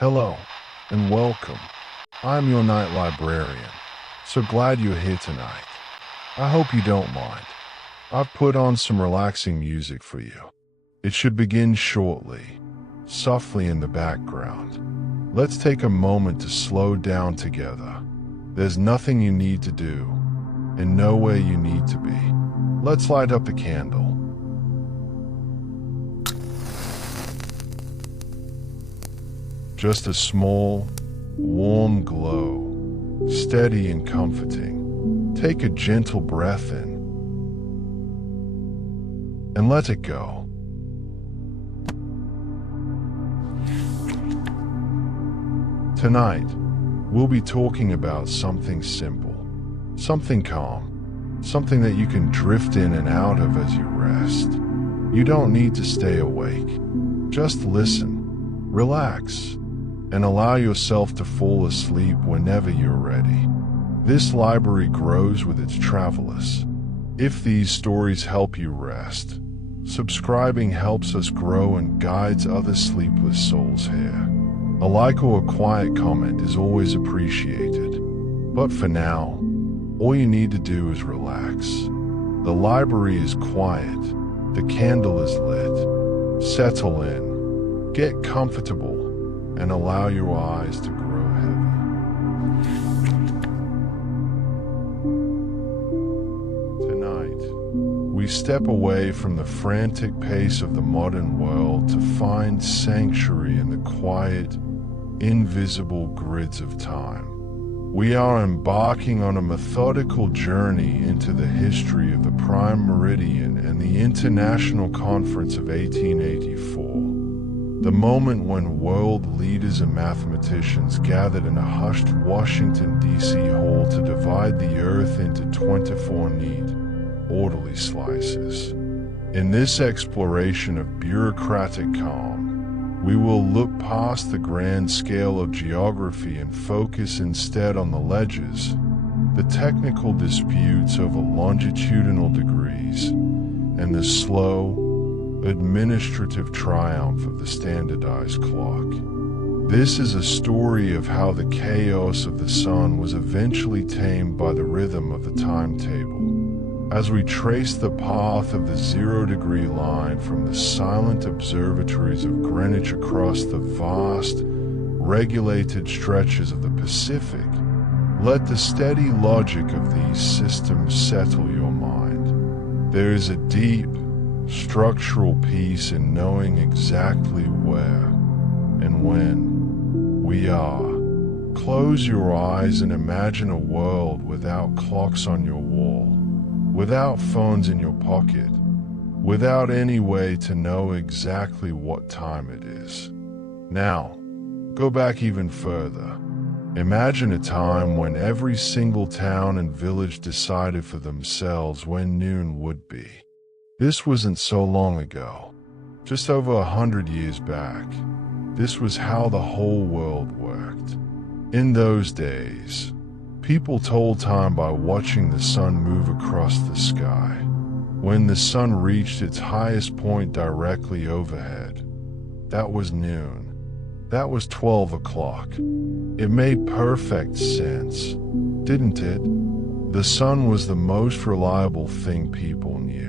Hello, and welcome. I'm your night librarian. So glad you're here tonight. I hope you don't mind. I've put on some relaxing music for you. It should begin shortly, softly in the background. Let's take a moment to slow down together. There's nothing you need to do, and nowhere you need to be. Let's light up the candle. Just a small, warm glow, steady and comforting. Take a gentle breath in and let it go. Tonight, we'll be talking about something simple, something calm, something that you can drift in and out of as you rest. You don't need to stay awake. Just listen, relax, and allow yourself to fall asleep whenever you're ready. This library grows with its travelers. If these stories help you rest, subscribing helps us grow and guides other sleepless souls here. A like or a quiet comment is always appreciated. But for now, all you need to do is relax. The library is quiet. The candle is lit. Settle in. Get comfortable. And allow your eyes to grow heavy. Tonight, we step away from the frantic pace of the modern world to find sanctuary in the quiet, invisible grids of time. We are embarking on a methodical journey into the history of the Prime Meridian and the International Conference of 1884. The moment when world leaders and mathematicians gathered in a hushed Washington, D.C. hall to divide the earth into 24 neat, orderly slices. In this exploration of bureaucratic calm, we will look past the grand scale of geography and focus instead on the ledges, the technical disputes over longitudinal degrees, and the slow, administrative triumph of the standardized clock. This is a story of how the chaos of the sun was eventually tamed by the rhythm of the timetable. As we trace the path of the 0-degree line from the silent observatories of Greenwich across the vast, regulated stretches of the Pacific, let the steady logic of these systems settle your mind. There is a deep, structural peace in knowing exactly where and when we are. Close your eyes and imagine a world without clocks on your wall, without phones in your pocket, without any way to know exactly what time it is. Now, go back even further. Imagine a time when every single town and village decided for themselves when noon would be. This wasn't so long ago, just over 100 years back. This was how the whole world worked. In those days, people told time by watching the sun move across the sky. When the sun reached its highest point directly overhead, that was noon. That was 12 o'clock. It made perfect sense, didn't it? The sun was the most reliable thing people knew.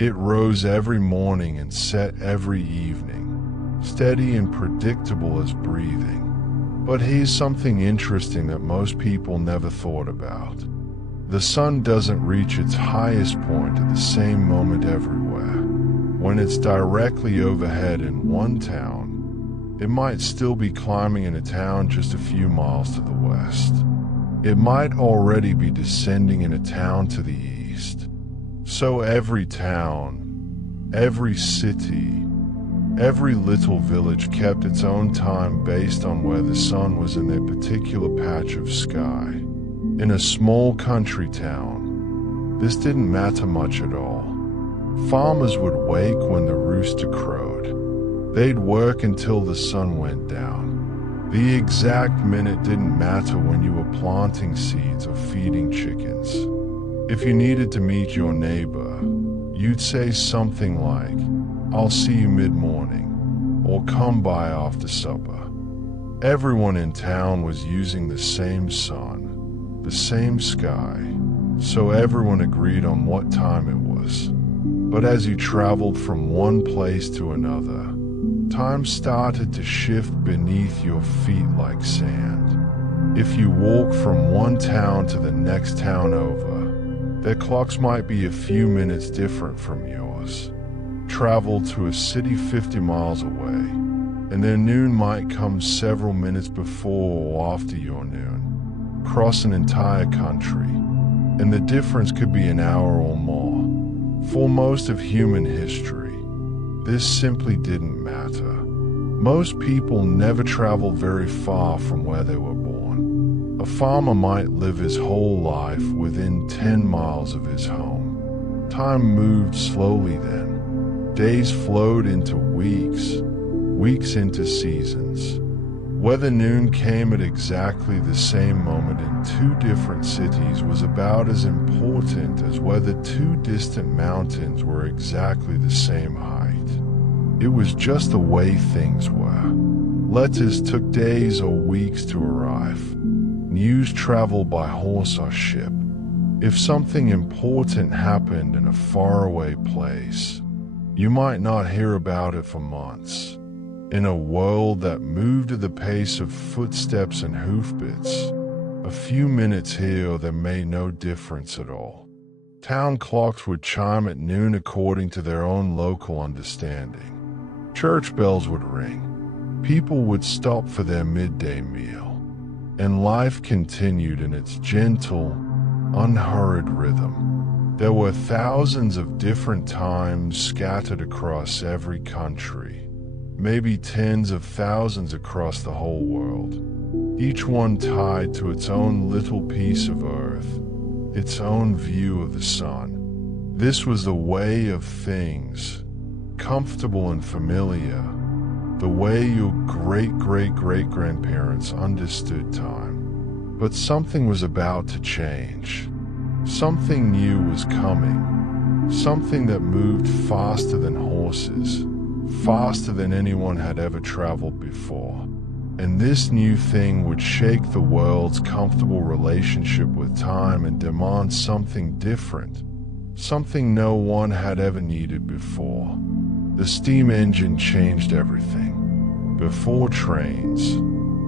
It rose every morning and set every evening, steady and predictable as breathing. But here's something interesting that most people never thought about. The sun doesn't reach its highest point at the same moment everywhere. When it's directly overhead in one town, it might still be climbing in a town just a few miles to the west. It might already be descending in a town to the east. So every town, every city, every little village kept its own time based on where the sun was in their particular patch of sky. In a small country town, this didn't matter much at all. Farmers would wake when the rooster crowed. They'd work until the sun went down. The exact minute didn't matter when you were planting seeds or feeding chickens. If you needed to meet your neighbor, you'd say something like, "I'll see you mid-morning," or "come by after supper." Everyone in town was using the same sun, the same sky, so everyone agreed on what time it was. But as you traveled from one place to another, time started to shift beneath your feet like sand. If you walk from one town to the next town over, their clocks might be a few minutes different from yours. Travel to a city 50 miles away, and their noon might come several minutes before or after your noon. Cross an entire country, and the difference could be an hour or more. For most of human history, this simply didn't matter. Most people never traveled very far from where they were born. A farmer might live his whole life within 10 miles of his home. Time moved slowly then. Days flowed into weeks, weeks into seasons. Whether noon came at exactly the same moment in two different cities was about as important as whether two distant mountains were exactly the same height. It was just the way things were. Letters took days or weeks to arrive. News traveled by horse or ship. If something important happened in a faraway place, you might not hear about it for months. In a world that moved at the pace of footsteps and hoofbeats, a few minutes here or there made no difference at all. Town clocks would chime at noon according to their own local understanding. Church bells would ring. People would stop for their midday meal. And life continued in its gentle, unhurried rhythm. There were thousands of different times scattered across every country. Maybe tens of thousands across the whole world, each one tied to its own little piece of earth, its own view of the sun. This was the way of things, comfortable and familiar, the way your great-great-great-grandparents understood time. But something was about to change. Something new was coming, something that moved faster than horses, faster than anyone had ever traveled before. And this new thing would shake the world's comfortable relationship with time and demand something different, something no one had ever needed before. The steam engine changed everything. Before trains,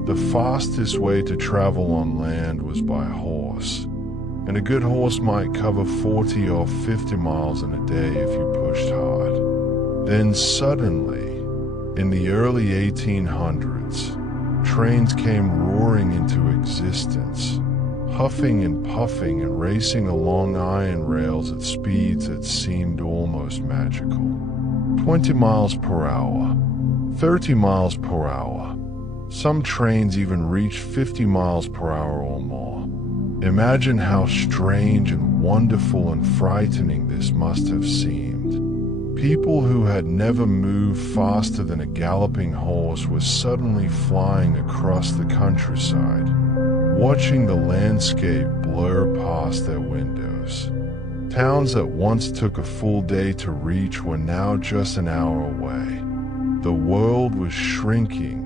the fastest way to travel on land was by horse, and a good horse might cover 40 or 50 miles in a day if you pushed hard. Then suddenly, in the early 1800s, trains came roaring into existence, huffing and puffing and racing along iron rails at speeds that seemed almost magical. 20 miles per hour, 30 miles per hour. Some trains even reached 50 miles per hour or more. Imagine how strange and wonderful and frightening this must have seemed. People who had never moved faster than a galloping horse were suddenly flying across the countryside, watching the landscape blur past their windows. Towns that once took a full day to reach were now just an hour away. The world was shrinking,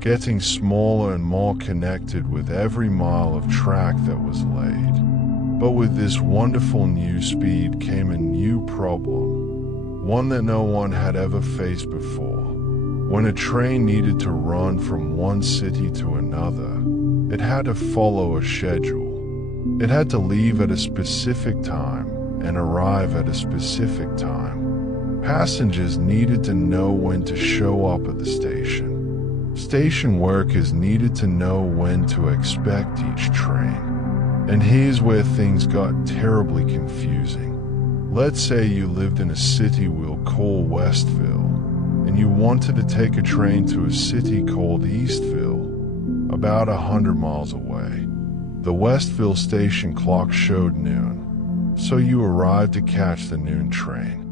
getting smaller and more connected with every mile of track that was laid. But with this wonderful new speed came a new problem, one that no one had ever faced before. When a train needed to run from one city to another, it had to follow a schedule. It had to leave at a specific time and arrive at a specific time. Passengers needed to know when to show up at the station. Station workers needed to know when to expect each train. And here's where things got terribly confusing. Let's say you lived in a city we'll call Westville, and you wanted to take a train to a city called Eastville, about 100 miles away. The Westville station clock showed noon, so you arrived to catch the noon train.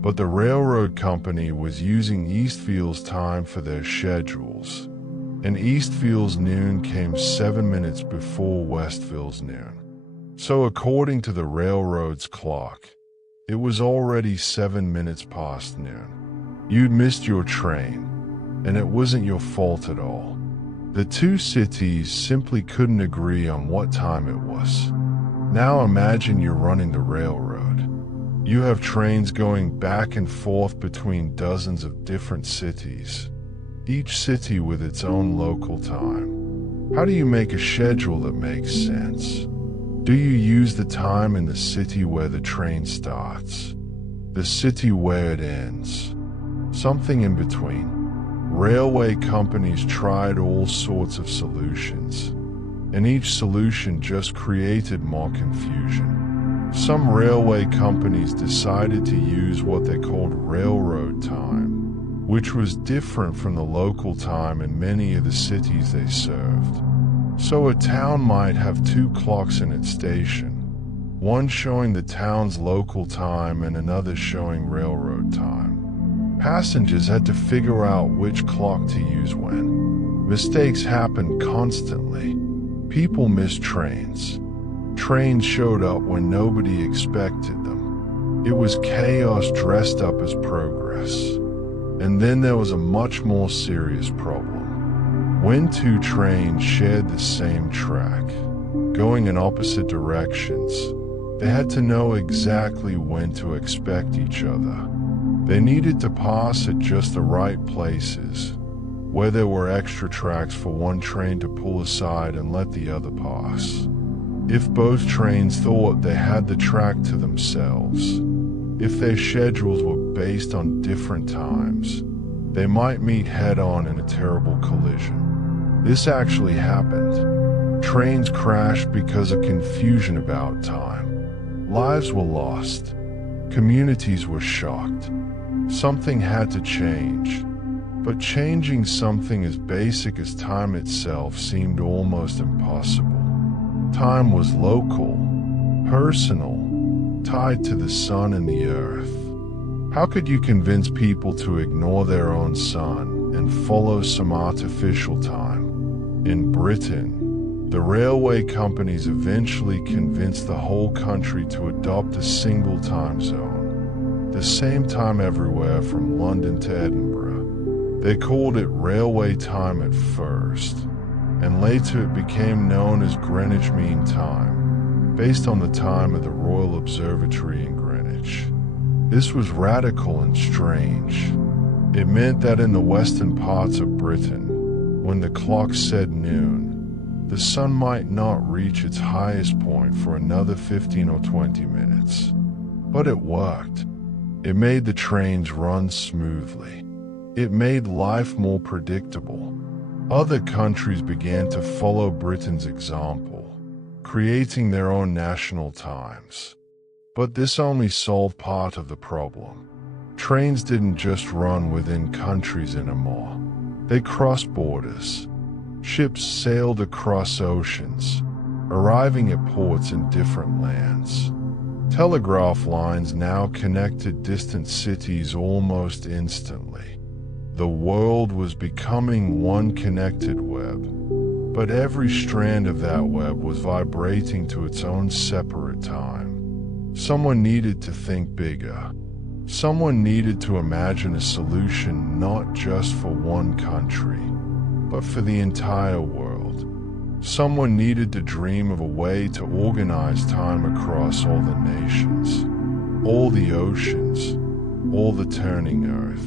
But the railroad company was using Eastville's time for their schedules, and Eastville's noon came 7 minutes before Westville's noon. So according to the railroad's clock, it was already 7 minutes past noon. You'd missed your train, and it wasn't your fault at all. The two cities simply couldn't agree on what time it was. Now imagine you're running the railroad. You have trains going back and forth between dozens of different cities, each city with its own local time. How do you make a schedule that makes sense? Do you use the time in the city where the train starts? The city where it ends? Something in between? Railway companies tried all sorts of solutions, and each solution just created more confusion. Some railway companies decided to use what they called railroad time, which was different from the local time in many of the cities they served. So a town might have two clocks in its station, one showing the town's local time and another showing railroad time. Passengers had to figure out which clock to use when. Mistakes happened constantly. People missed trains. Trains showed up when nobody expected them. It was chaos dressed up as progress. And then there was a much more serious problem. When two trains shared the same track, going in opposite directions, they had to know exactly when to expect each other. They needed to pass at just the right places, where there were extra tracks for one train to pull aside and let the other pass. If both trains thought they had the track to themselves, if their schedules were based on different times, they might meet head-on in a terrible collision. This actually happened. Trains crashed because of confusion about time. Lives were lost. Communities were shocked. Something had to change. But changing something as basic as time itself seemed almost impossible. Time was local, personal, tied to the sun and the earth. How could you convince people to ignore their own sun and follow some artificial time? In Britain, the railway companies eventually convinced the whole country to adopt a single time zone, the same time everywhere from London to Edinburgh. They called it railway time at first, and later it became known as Greenwich Mean Time, based on the time of the Royal Observatory in Greenwich. This was radical and strange. It meant that in the western parts of Britain, when the clock said noon, the sun might not reach its highest point for another 15 or 20 minutes. But it worked. It made the trains run smoothly. It made life more predictable. Other countries began to follow Britain's example, creating their own national times. But this only solved part of the problem. Trains didn't just run within countries anymore. They crossed borders. Ships sailed across oceans, arriving at ports in different lands. Telegraph lines now connected distant cities almost instantly. The world was becoming one connected web, but every strand of that web was vibrating to its own separate time. Someone needed to think bigger. Someone needed to imagine a solution not just for one country, but for the entire world. Someone needed to dream of a way to organize time across all the nations, all the oceans, all the turning earth.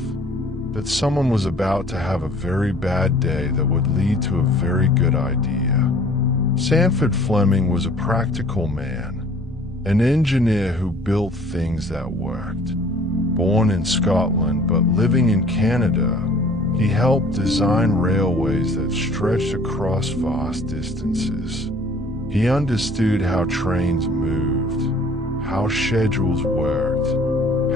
That someone was about to have a very bad day that would lead to a very good idea. Sandford Fleming was a practical man, an engineer who built things that worked. Born in Scotland but living in Canada, he helped design railways that stretched across vast distances. He understood how trains moved, how schedules worked,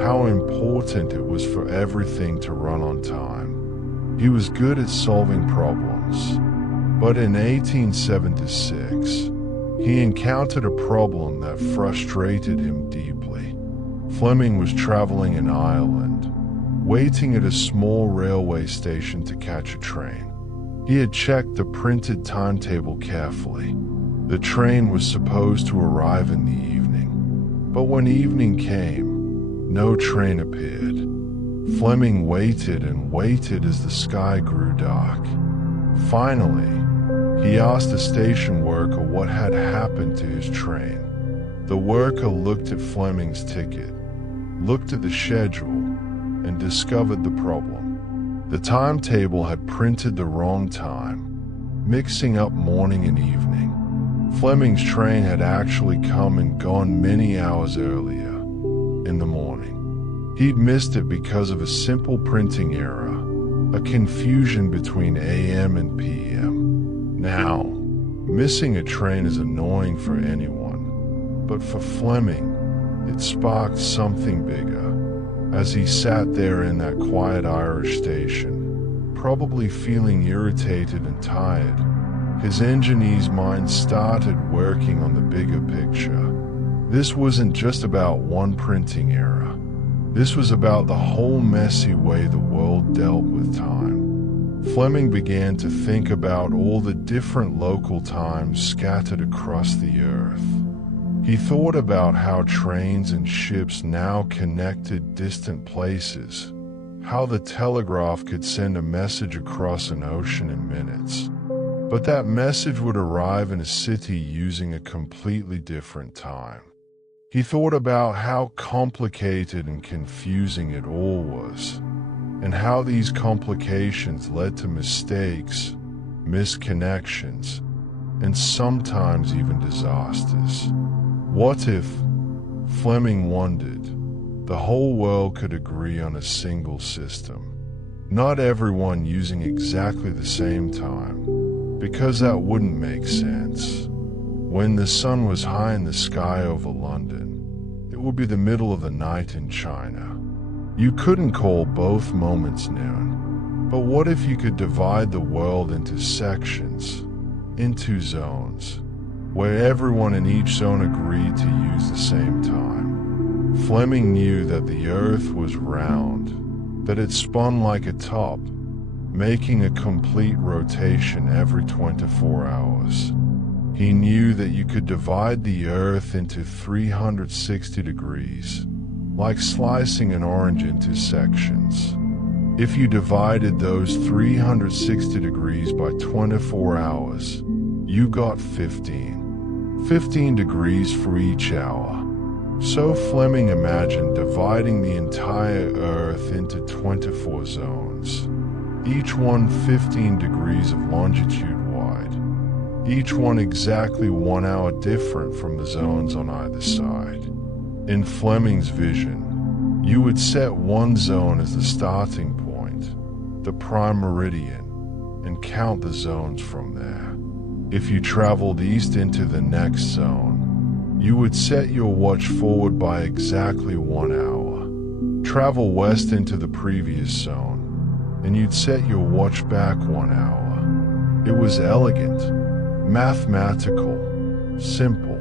how important it was for everything to run on time. He was good at solving problems. But in 1876, he encountered a problem that frustrated him deeply. Fleming was traveling in Ireland, waiting at a small railway station to catch a train. He had checked the printed timetable carefully. The train was supposed to arrive in the evening. But when evening came, no train appeared. Fleming waited and waited as the sky grew dark. Finally, he asked a station worker what had happened to his train. The worker looked at Fleming's ticket, looked at the schedule, and discovered the problem. The timetable had printed the wrong time, mixing up morning and evening. Fleming's train had actually come and gone many hours earlier, in the morning. He'd missed it because of a simple printing error, a confusion between AM and PM. Now, missing a train is annoying for anyone, but for Fleming, it sparked something bigger. As he sat there in that quiet Irish station, probably feeling irritated and tired, his engineer's mind started working on the bigger picture. This wasn't just about one printing error. This was about the whole messy way the world dealt with time. Fleming began to think about all the different local times scattered across the earth. He thought about how trains and ships now connected distant places, how the telegraph could send a message across an ocean in minutes. But that message would arrive in a city using a completely different time. He thought about how complicated and confusing it all was, and how these complications led to mistakes, misconnections, and sometimes even disasters. What if, Fleming wondered, the whole world could agree on a single system? Not everyone using exactly the same time, because that wouldn't make sense. When the sun was high in the sky over London, it would be the middle of the night in China. You couldn't call both moments noon. But what if you could divide the world into sections, into zones, where everyone in each zone agreed to use the same time? Fleming knew that the Earth was round, that it spun like a top, making a complete rotation every 24 hours. He knew that you could divide the Earth into 360 degrees, like slicing an orange into sections. If you divided those 360 degrees by 24 hours, you got 15 degrees for each hour. So Fleming imagined dividing the entire Earth into 24 zones, each one 15 degrees of longitude wide, each one exactly 1 hour different from the zones on either side. In Fleming's vision, you would set one zone as the starting point, the Prime Meridian, and count the zones from there. If you traveled east into the next zone, you would set your watch forward by exactly 1 hour. Travel west into the previous zone, and you'd set your watch back 1 hour. It was elegant, mathematical, simple.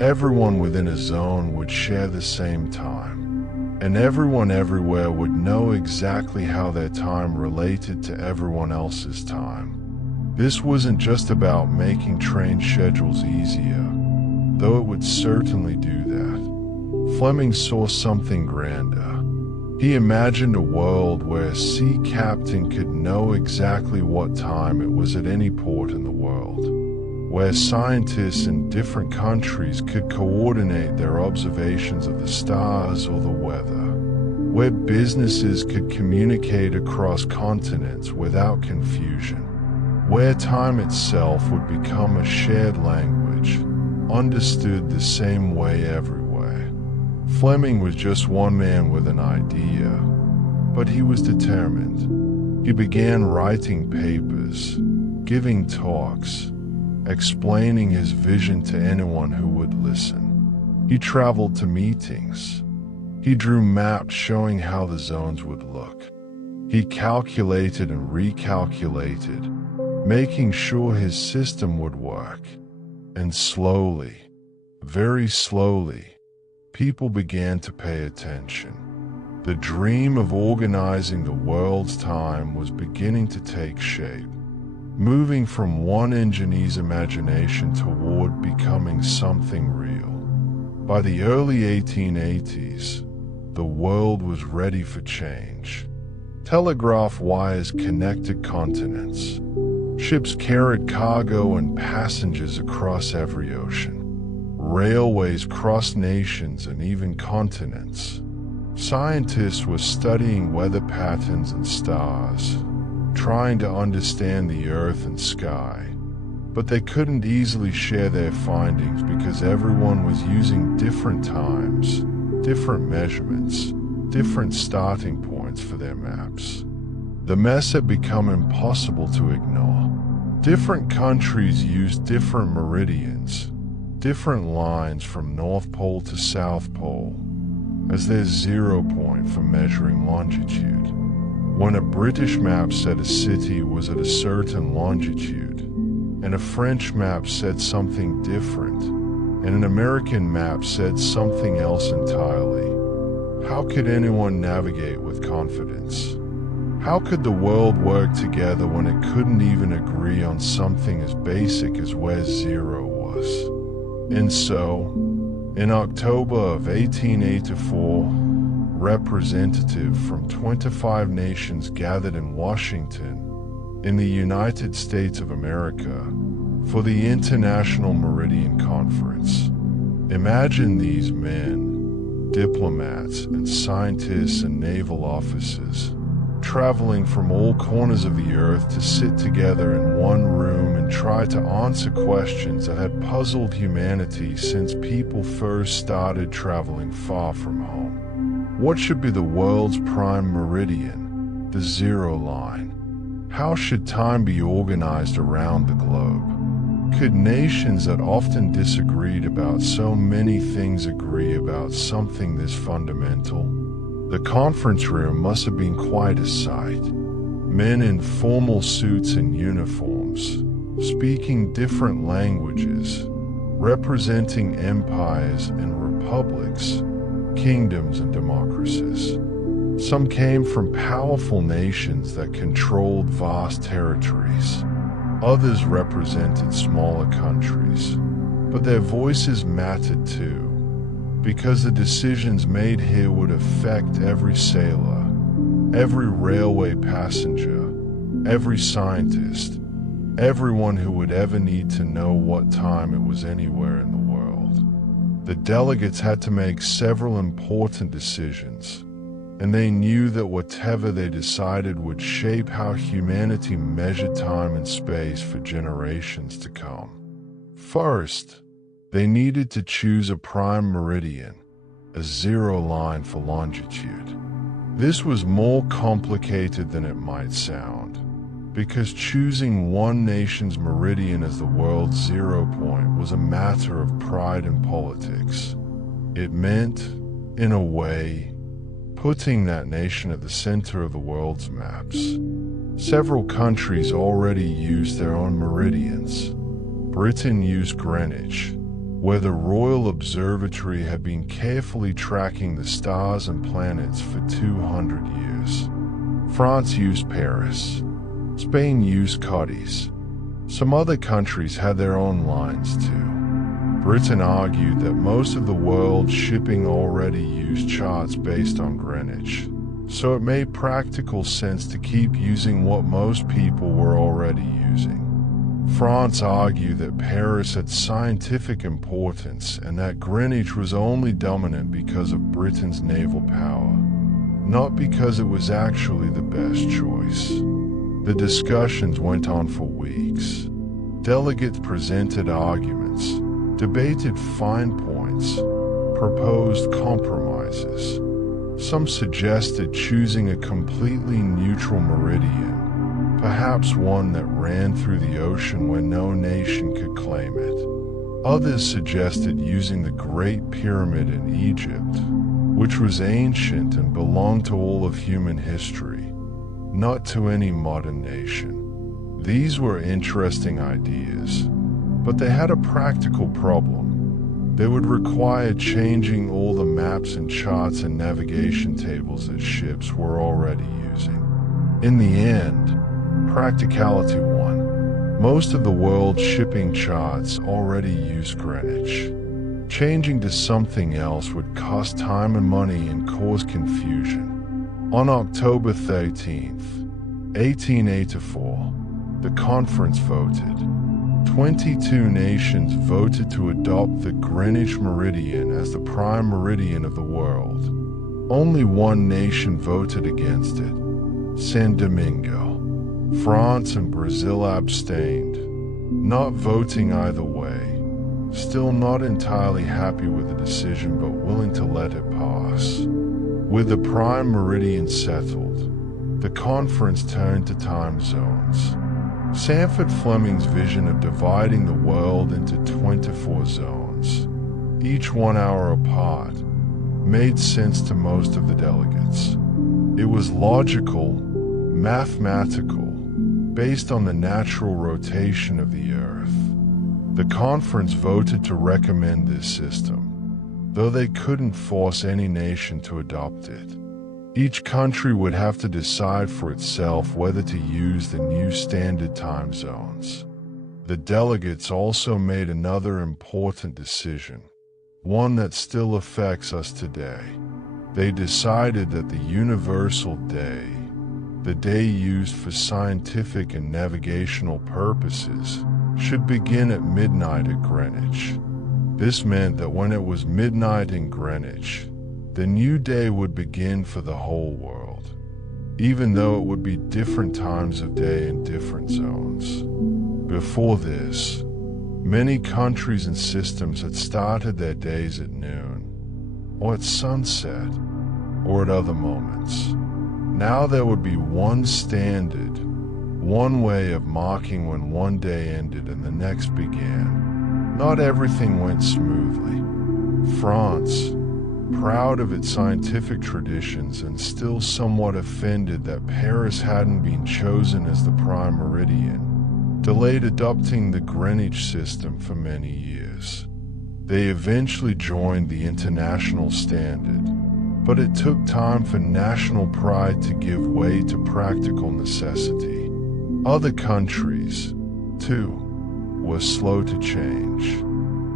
Everyone within a zone would share the same time, and everyone everywhere would know exactly how their time related to everyone else's time. This wasn't just about making train schedules easier, though it would certainly do that. Fleming saw something grander. He imagined a world where a sea captain could know exactly what time it was at any port in the world, where scientists in different countries could coordinate their observations of the stars or the weather, where businesses could communicate across continents without confusion, where time itself would become a shared language, understood the same way everywhere. Fleming was just one man with an idea, but he was determined. He began writing papers, giving talks, explaining his vision to anyone who would listen. He traveled to meetings. He drew maps showing how the zones would look. He calculated and recalculated, making sure his system would work. And slowly, very slowly, people began to pay attention. The dream of organizing the world's time was beginning to take shape, moving from one engineer's imagination toward becoming something real. By the early 1880s, the world was ready for change. Telegraph wires connected continents. Ships carried cargo and passengers across every ocean. Railways crossed nations and even continents. Scientists were studying weather patterns and stars, trying to understand the earth and sky. But they couldn't easily share their findings because everyone was using different times, different measurements, different starting points for their maps. The mess had become impossible to ignore. Different countries used different meridians, different lines from North Pole to South Pole, as their 0 point for measuring longitude. When a British map said a city was at a certain longitude, and a French map said something different, and an American map said something else entirely, how could anyone navigate with confidence? How could the world work together when it couldn't even agree on something as basic as where 0 was? And so, in October of 1884, representatives from 25 nations gathered in Washington, in the United States of America, for the International Meridian Conference. Imagine these men, diplomats and scientists and naval officers, traveling from all corners of the earth to sit together in one room and try to answer questions that had puzzled humanity since people first started traveling far from home. What should be the world's prime meridian, the 0 line? How should time be organized around the globe? Could nations that often disagreed about so many things agree about something this fundamental? The conference room must have been quite a sight. Men in formal suits and uniforms, speaking different languages, representing empires and republics, kingdoms and democracies. Some came from powerful nations that controlled vast territories. Others represented smaller countries, but their voices mattered too, because the decisions made here would affect every sailor, every railway passenger, every scientist, everyone who would ever need to know what time it was anywhere in the world. The delegates had to make several important decisions, and they knew that whatever they decided would shape how humanity measured time and space for generations to come. First, they needed to choose a prime meridian, a 0 line for longitude. This was more complicated than it might sound, because choosing one nation's meridian as the world's 0 point was a matter of pride and politics. It meant, in a way, putting that nation at the center of the world's maps. Several countries already used their own meridians. Britain used Greenwich, where the Royal Observatory had been carefully tracking the stars and planets for 200 years. France used Paris. Spain used Cadiz. Some other countries had their own lines too. Britain argued that most of the world's shipping already used charts based on Greenwich, so it made practical sense to keep using what most people were already using. France argued that Paris had scientific importance and that Greenwich was only dominant because of Britain's naval power, not because it was actually the best choice. The discussions went on for weeks. Delegates presented arguments, debated fine points, proposed compromises. Some suggested choosing a completely neutral meridian, perhaps one that ran through the ocean where no nation could claim it. Others suggested using the Great Pyramid in Egypt, which was ancient and belonged to all of human history, not to any modern nation. These were interesting ideas, but they had a practical problem. They would require changing all the maps and charts and navigation tables that ships were already using. In the end, practicality won. Most of the world's shipping charts already use Greenwich. Changing to something else would cost time and money and cause confusion. On October 13th, 1884, The conference voted. 22 nations voted to adopt the Greenwich Meridian as the prime meridian of the world. Only one nation voted against it, San Domingo. France and Brazil abstained, not voting either way, still not entirely happy with the decision but willing to let it pass. With the prime meridian settled, the conference turned to time zones. Sandford Fleming's vision of dividing the world into 24 zones, each 1 hour apart, made sense to most of the delegates. It was logical, mathematical, based on the natural rotation of the Earth. The conference voted to recommend this system, though they couldn't force any nation to adopt it. Each country would have to decide for itself whether to use the new standard time zones. The delegates also made another important decision, one that still affects us today. They decided that the universal day, the day used for scientific and navigational purposes, should begin at midnight at Greenwich. This meant that when it was midnight in Greenwich, the new day would begin for the whole world, even though it would be different times of day in different zones. Before this, many countries and systems had started their days at noon, or at sunset, or at other moments. Now there would be one standard, one way of marking when one day ended and the next began. Not everything went smoothly. France, proud of its scientific traditions and still somewhat offended that Paris hadn't been chosen as the prime meridian, delayed adopting the Greenwich system for many years. They eventually joined the international standard, but it took time for national pride to give way to practical necessity. Other countries, too, were slow to change.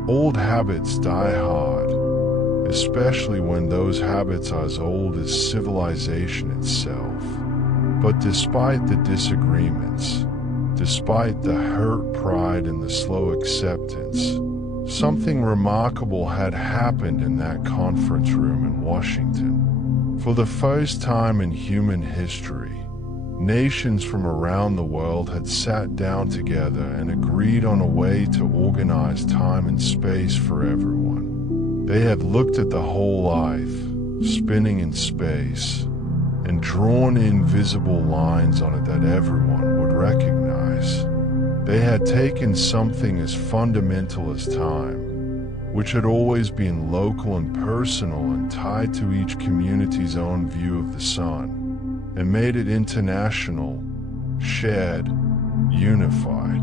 Old habits die hard, especially when those habits are as old as civilization itself. But despite the disagreements, despite the hurt pride and the slow acceptance, something remarkable had happened in that conference room in Washington. For the first time in human history, nations from around the world had sat down together and agreed on a way to organize time and space for everyone. They had looked at the whole life, spinning in space, and drawn invisible lines on it that everyone would recognize. They had taken something as fundamental as time, which had always been local and personal and tied to each community's own view of the sun, and made it international, shared, unified.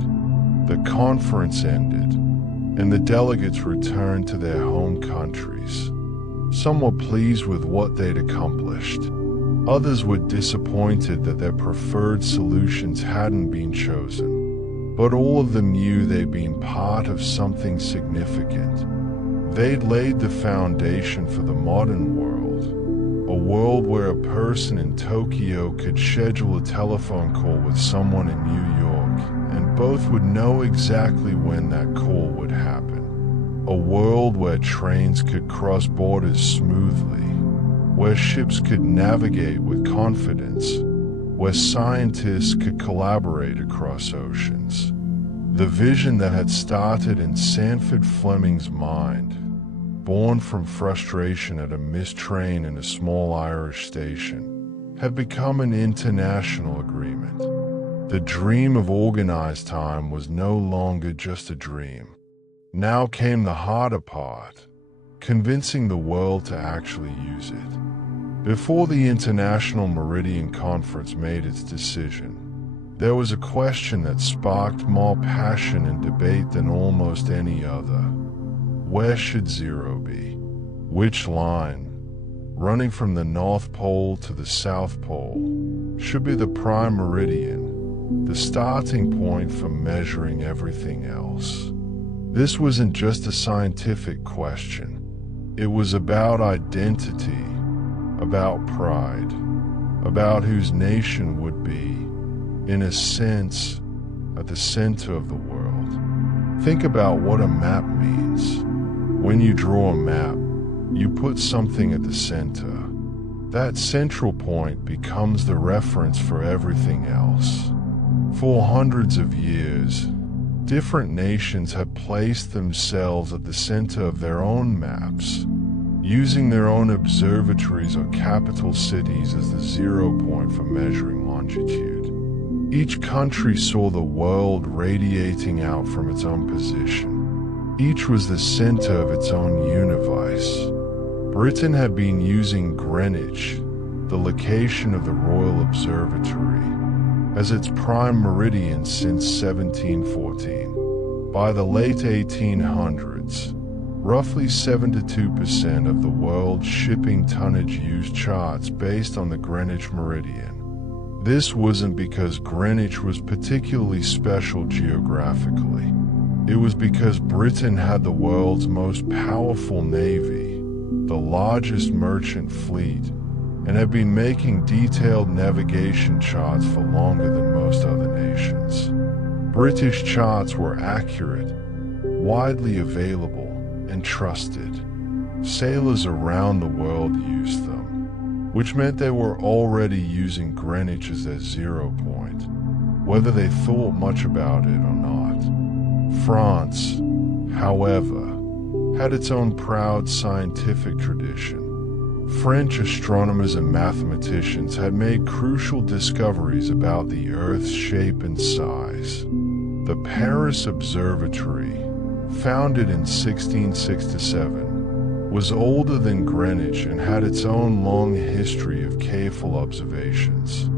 The conference ended, and the delegates returned to their home countries. Some were pleased with what they'd accomplished. Others were disappointed that their preferred solutions hadn't been chosen. But all of them knew they'd been part of something significant. They'd laid the foundation for the modern world, a world where a person in Tokyo could schedule a telephone call with someone in New York, and both would know exactly when that call would happen. A world where trains could cross borders smoothly, where ships could navigate with confidence, where scientists could collaborate across oceans. The vision that had started in Sandford Fleming's mind, born from frustration at a missed train in a small Irish station, had become an international agreement. The dream of organized time was no longer just a dream. Now came the harder part, convincing the world to actually use it. Before the International Meridian Conference made its decision, there was a question that sparked more passion and debate than almost any other. Where should zero be? Which line, running from the North Pole to the South Pole, should be the prime meridian, the starting point for measuring everything else? This wasn't just a scientific question. It was about identity, about pride, about whose nation would be, in a sense, at the center of the world. Think about what a map means. When you draw a map, you put something at the center. That central point becomes the reference for everything else. For hundreds of years, different nations have placed themselves at the center of their own maps, using their own observatories or capital cities as the 0 point for measuring longitude. Each country saw the world radiating out from its own position. Each was the center of its own universe. Britain had been using Greenwich, the location of the Royal Observatory, as its prime meridian since 1714. By the late 1800s, roughly 72% of the world's shipping tonnage used charts based on the Greenwich Meridian. This wasn't because Greenwich was particularly special geographically. It was because Britain had the world's most powerful navy, the largest merchant fleet, and had been making detailed navigation charts for longer than most other nations. British charts were accurate, widely available, and trusted. Sailors around the world used them, which meant they were already using Greenwich as their 0 point, whether they thought much about it or not. France, however, had its own proud scientific tradition. French astronomers and mathematicians had made crucial discoveries about the Earth's shape and size. The Paris Observatory, founded in 1667, was older than Greenwich and had its own long history of careful observations.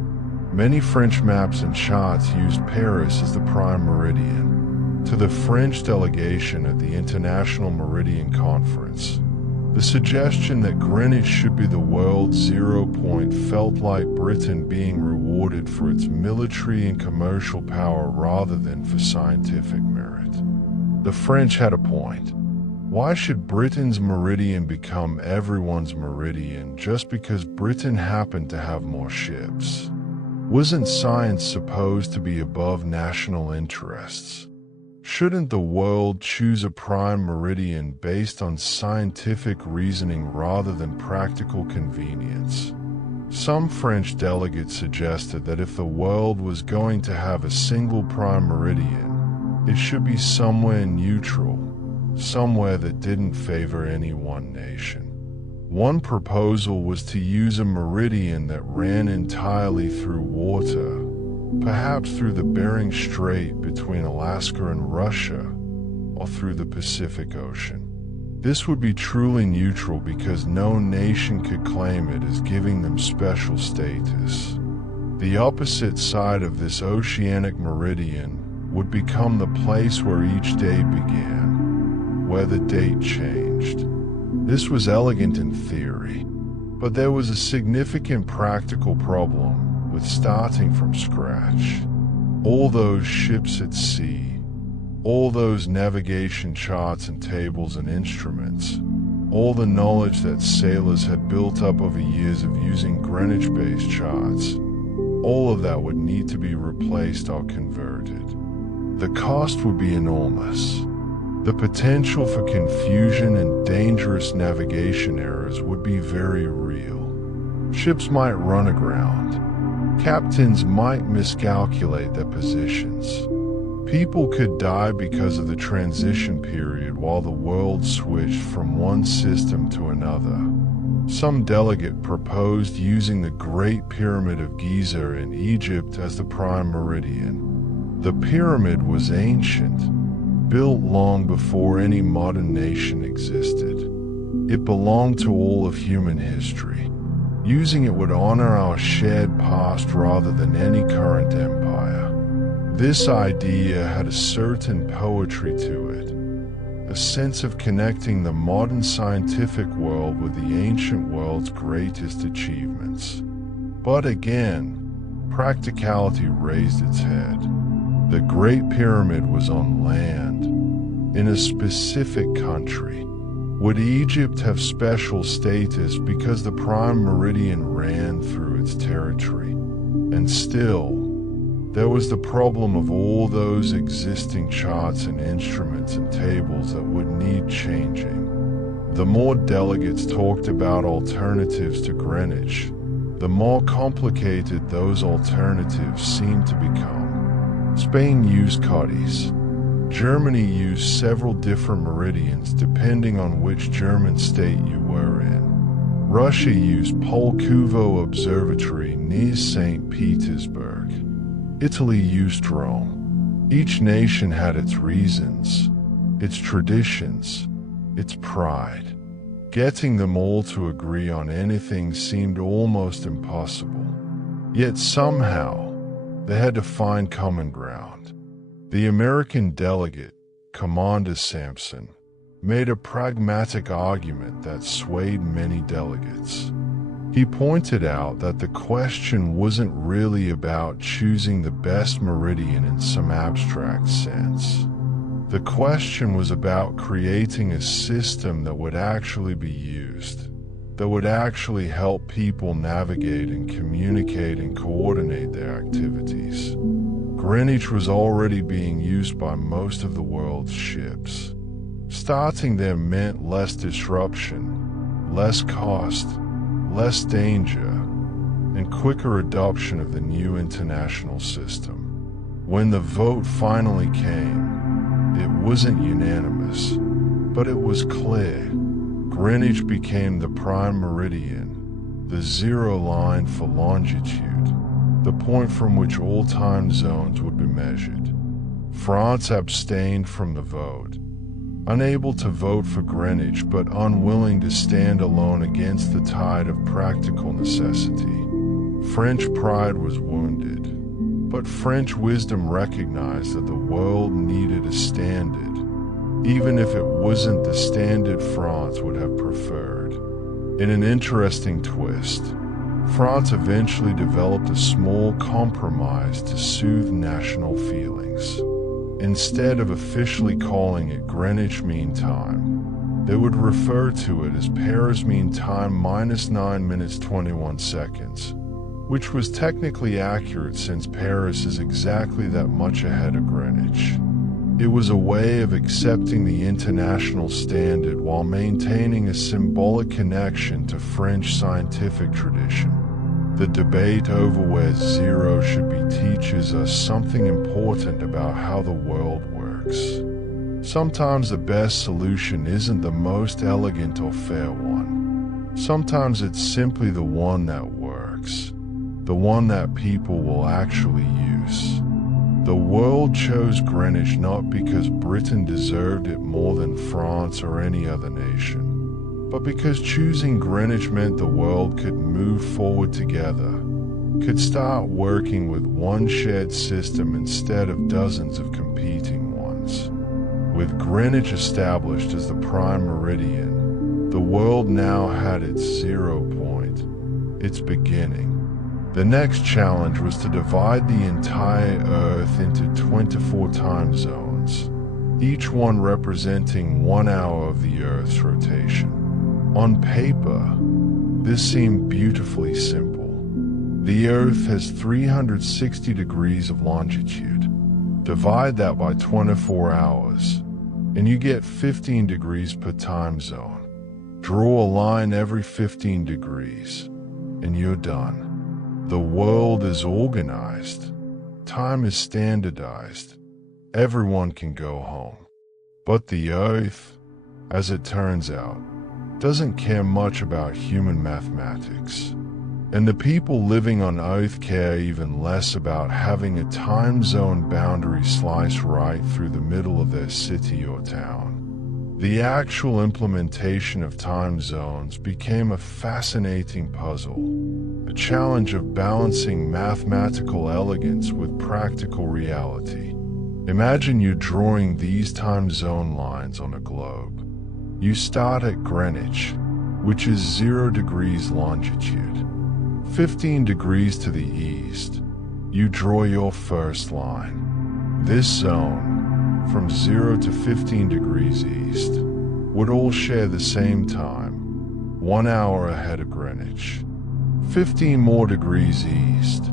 Many French maps and charts used Paris as the prime meridian. To the French delegation at the International Meridian Conference, the suggestion that Greenwich should be the world's 0 point felt like Britain being rewarded for its military and commercial power rather than for scientific merit. The French had a point. Why should Britain's meridian become everyone's meridian just because Britain happened to have more ships? Wasn't science supposed to be above national interests? Shouldn't the world choose a prime meridian based on scientific reasoning rather than practical convenience? Some French delegates suggested that if the world was going to have a single prime meridian, it should be somewhere neutral, somewhere that didn't favor any one nation. One proposal was to use a meridian that ran entirely through water, perhaps through the Bering Strait between Alaska and Russia, or through the Pacific Ocean. This would be truly neutral because no nation could claim it as giving them special status. The opposite side of this oceanic meridian would become the place where each day began, where the date changed. This was elegant in theory, but there was a significant practical problem with starting from scratch. All those ships at sea, all those navigation charts and tables and instruments, all the knowledge that sailors had built up over years of using Greenwich-based charts, all of that would need to be replaced or converted. The cost would be enormous. The potential for confusion and dangerous navigation errors would be very real. Ships might run aground. Captains might miscalculate their positions. People could die because of the transition period while the world switched from one system to another. Some delegate proposed using the Great Pyramid of Giza in Egypt as the prime meridian. The pyramid was ancient, built long before any modern nation existed. It belonged to all of human history. Using it would honor our shared past rather than any current empire. This idea had a certain poetry to it, a sense of connecting the modern scientific world with the ancient world's greatest achievements. But again, practicality raised its head. The Great Pyramid was on land, in a specific country. Would Egypt have special status because the prime meridian ran through its territory? And still, There was the problem of all those existing charts and instruments and tables that would need changing. The more delegates talked about alternatives to Greenwich, the more complicated those alternatives seemed to become. Spain used Cadiz. Germany used several different meridians depending on which German state you were in. Russia used Polkovo Observatory near St. Petersburg. Italy used Rome. Each nation had its reasons, its traditions, its pride. Getting them all to agree on anything seemed almost impossible. Yet somehow, they had to find common ground. The American delegate, Commander Sampson, made a pragmatic argument that swayed many delegates. He pointed out that the question wasn't really about choosing the best meridian in some abstract sense. The question was about creating a system that would actually be used, that would actually help people navigate and communicate and coordinate their activities. Greenwich was already being used by most of the world's ships. Starting there meant less disruption, less cost, less danger, and quicker adoption of the new international system. When the vote finally came, it wasn't unanimous, but it was clear. Greenwich became the Prime Meridian, the zero line for longitude, the point from which all time zones would be measured. France abstained from the vote, unable to vote for Greenwich but unwilling to stand alone against the tide of practical necessity. French pride was wounded, but French wisdom recognized that the world needed a standard, even if it wasn't the standard France would have preferred. In an interesting twist, France eventually developed a small compromise to soothe national feelings. Instead of officially calling it Greenwich Mean Time, they would refer to it as Paris Mean Time minus 9 minutes 21 seconds, which was technically accurate since Paris is exactly that much ahead of Greenwich. It was a way of accepting the international standard while maintaining a symbolic connection to French scientific tradition. The debate over where zero should be teaches us something important about how the world works. Sometimes the best solution isn't the most elegant or fair one. Sometimes it's simply the one that works, the one that people will actually use. The world chose Greenwich not because Britain deserved it more than France or any other nation, but because choosing Greenwich meant the world could move forward together, could start working with one shared system instead of dozens of competing ones. With Greenwich established as the Prime Meridian, the world now had its 0 point, its beginning. The next challenge was to divide the entire Earth into 24 time zones, each one representing 1 hour of the Earth's rotation. On paper, this seemed beautifully simple. The Earth has 360 degrees of longitude. Divide that by 24 hours, and you get 15 degrees per time zone. Draw a line every 15 degrees, and you're done. The world is organized. Time is standardized. Everyone can go home. But the Earth, as it turns out, doesn't care much about human mathematics. And the people living on Earth care even less about having a time zone boundary slice right through the middle of their city or town. The actual implementation of time zones became a fascinating puzzle, a challenge of balancing mathematical elegance with practical reality. Imagine you drawing these time zone lines on a globe. You start at Greenwich, which is 0 degrees longitude. 15 degrees to the east, you draw your first line. This zone, from 0 to 15 degrees east, would all share the same time, 1 hour ahead of Greenwich. 15 more degrees east,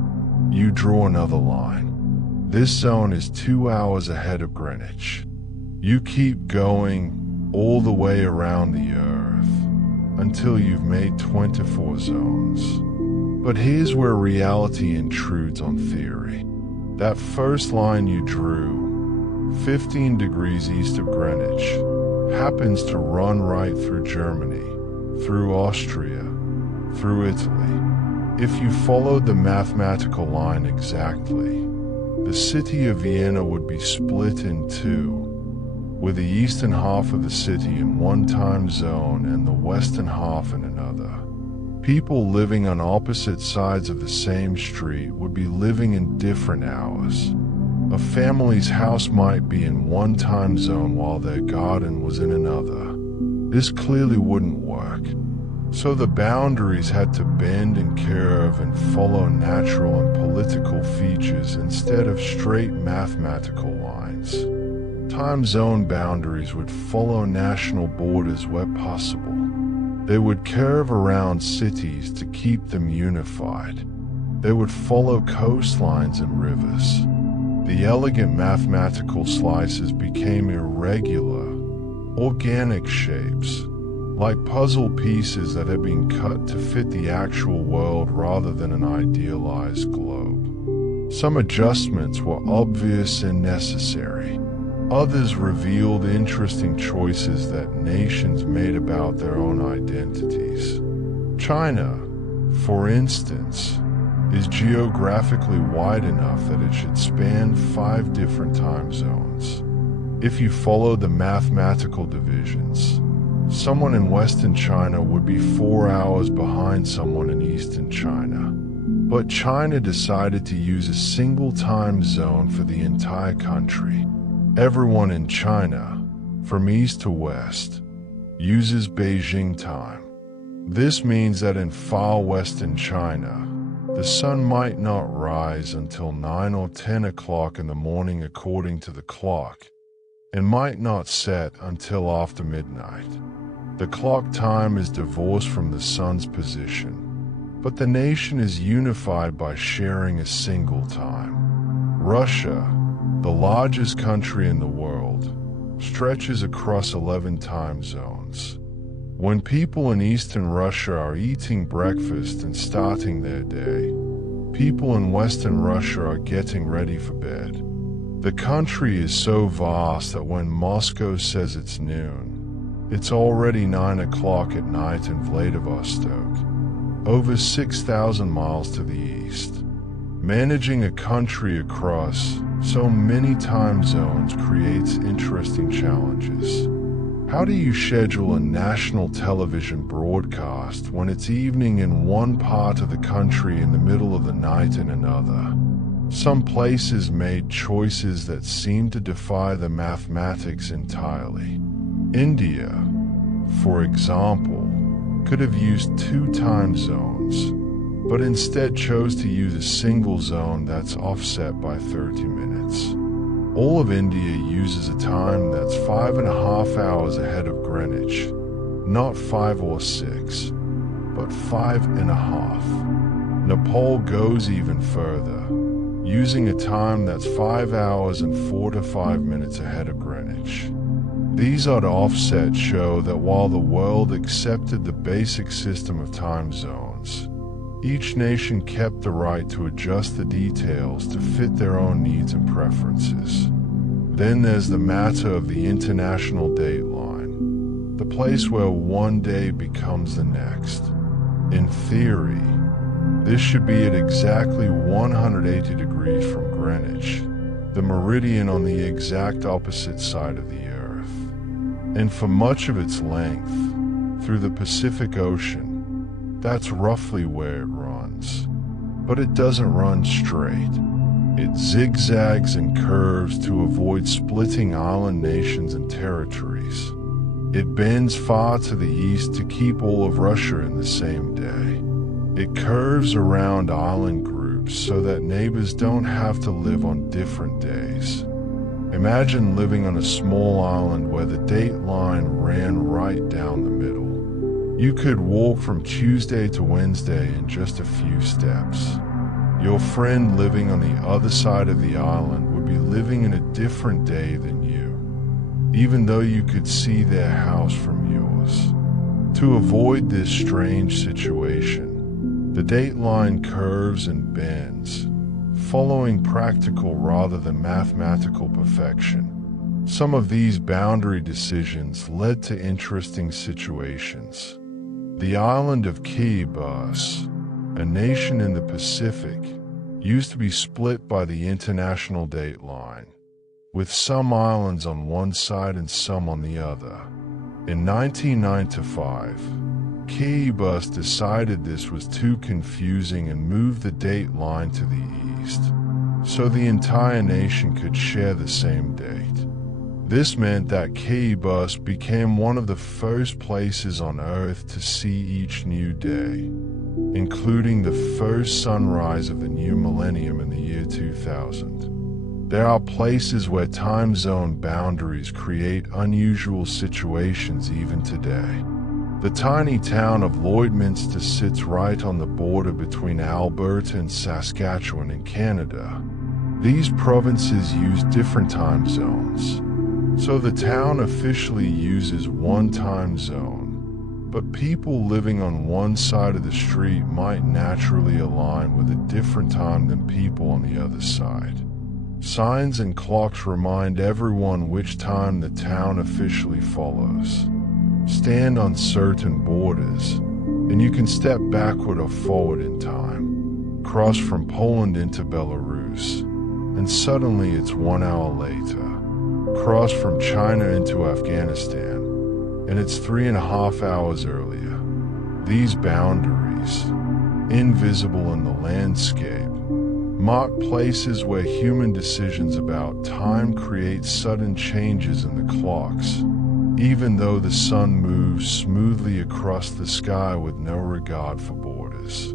you draw another line. This zone is 2 hours ahead of Greenwich. You keep going all the way around the Earth until you've made 24 zones. But here's where reality intrudes on theory. That first line you drew, 15 degrees east of Greenwich, happens to run right through Germany, through Austria, through Italy. If you followed the mathematical line exactly, the city of Vienna would be split in two, with the eastern half of the city in one time zone and the western half in another. People living on opposite sides of the same street would be living in different hours. A family's house might be in one time zone while their garden was in another. This clearly wouldn't work. So the boundaries had to bend and curve and follow natural and political features instead of straight mathematical lines. Time zone boundaries would follow national borders where possible. They would curve around cities to keep them unified. They would follow coastlines and rivers. The elegant mathematical slices became irregular, organic shapes, like puzzle pieces that had been cut to fit the actual world rather than an idealized globe. Some adjustments were obvious and necessary. Others revealed interesting choices that nations made about their own identities. China, for instance, is geographically wide enough that it should span 5 different time zones. If you follow the mathematical divisions, someone in Western China would be 4 hours behind someone in Eastern China. But China decided to use a single time zone for the entire country. Everyone in China, from east to west, uses Beijing time. This means that in far western China, the sun might not rise until 9 or 10 o'clock in the morning according to the clock, and might not set until after midnight. The clock time is divorced from the sun's position, but the nation is unified by sharing a single time. Russia, the largest country in the world, stretches across 11 time zones. When people in Eastern Russia are eating breakfast and starting their day, people in Western Russia are getting ready for bed. The country is so vast that when Moscow says it's noon, it's already 9 o'clock at night in Vladivostok, over 6,000 miles to the east. Managing a country across so many time zones creates interesting challenges. How do you schedule a national television broadcast when it's evening in one part of the country and the middle of the night in another? Some places made choices that seemed to defy the mathematics entirely. India, for example, could have used 2 time zones, but instead chose to use a single zone that's offset by 30 minutes. All of India uses a time that's 5.5 hours ahead of Greenwich, not 5 or 6, but 5.5. Nepal goes even further, using a time that's 5 hours and 4 to 5 minutes ahead of Greenwich. These odd offsets show that while the world accepted the basic system of time zones, each nation kept the right to adjust the details to fit their own needs and preferences. Then there's the matter of the international dateline, the place where one day becomes the next. In theory, this should be at exactly 180 degrees from Greenwich, the meridian on the exact opposite side of the Earth. And for much of its length, through the Pacific Ocean, that's roughly where it runs. But it doesn't run straight. It zigzags and curves to avoid splitting island nations and territories. It bends far to the east to keep all of Russia in the same day. It curves around island groups so that neighbors don't have to live on different days. Imagine living on a small island where the date line ran right down the middle. You could walk from Tuesday to Wednesday in just a few steps. Your friend living on the other side of the island would be living in a different day than you, even though you could see their house from yours. To avoid this strange situation, the dateline curves and bends, following practical rather than mathematical perfection. Some of these boundary decisions led to interesting situations. The island of Kiribati, a nation in the Pacific, used to be split by the international dateline, with some islands on one side and some on the other. In 1995, Kiribati decided this was too confusing and moved the dateline to the east, so the entire nation could share the same date. This meant that Kiribati became one of the first places on Earth to see each new day, including the first sunrise of the new millennium in the year 2000. There are places where time zone boundaries create unusual situations even today. The tiny town of Lloydminster sits right on the border between Alberta and Saskatchewan in Canada. These provinces use different time zones, so the town officially uses one time zone, but people living on one side of the street might naturally align with a different time than people on the other side. Signs and clocks remind everyone which time the town officially follows. Stand on certain borders, and you can step backward or forward in time. Cross from Poland into Belarus, and suddenly it's 1 hour later. Cross from China into Afghanistan, and it's 3.5 hours earlier. These boundaries, invisible in the landscape, mark places where human decisions about time create sudden changes in the clocks, even though the sun moves smoothly across the sky with no regard for borders.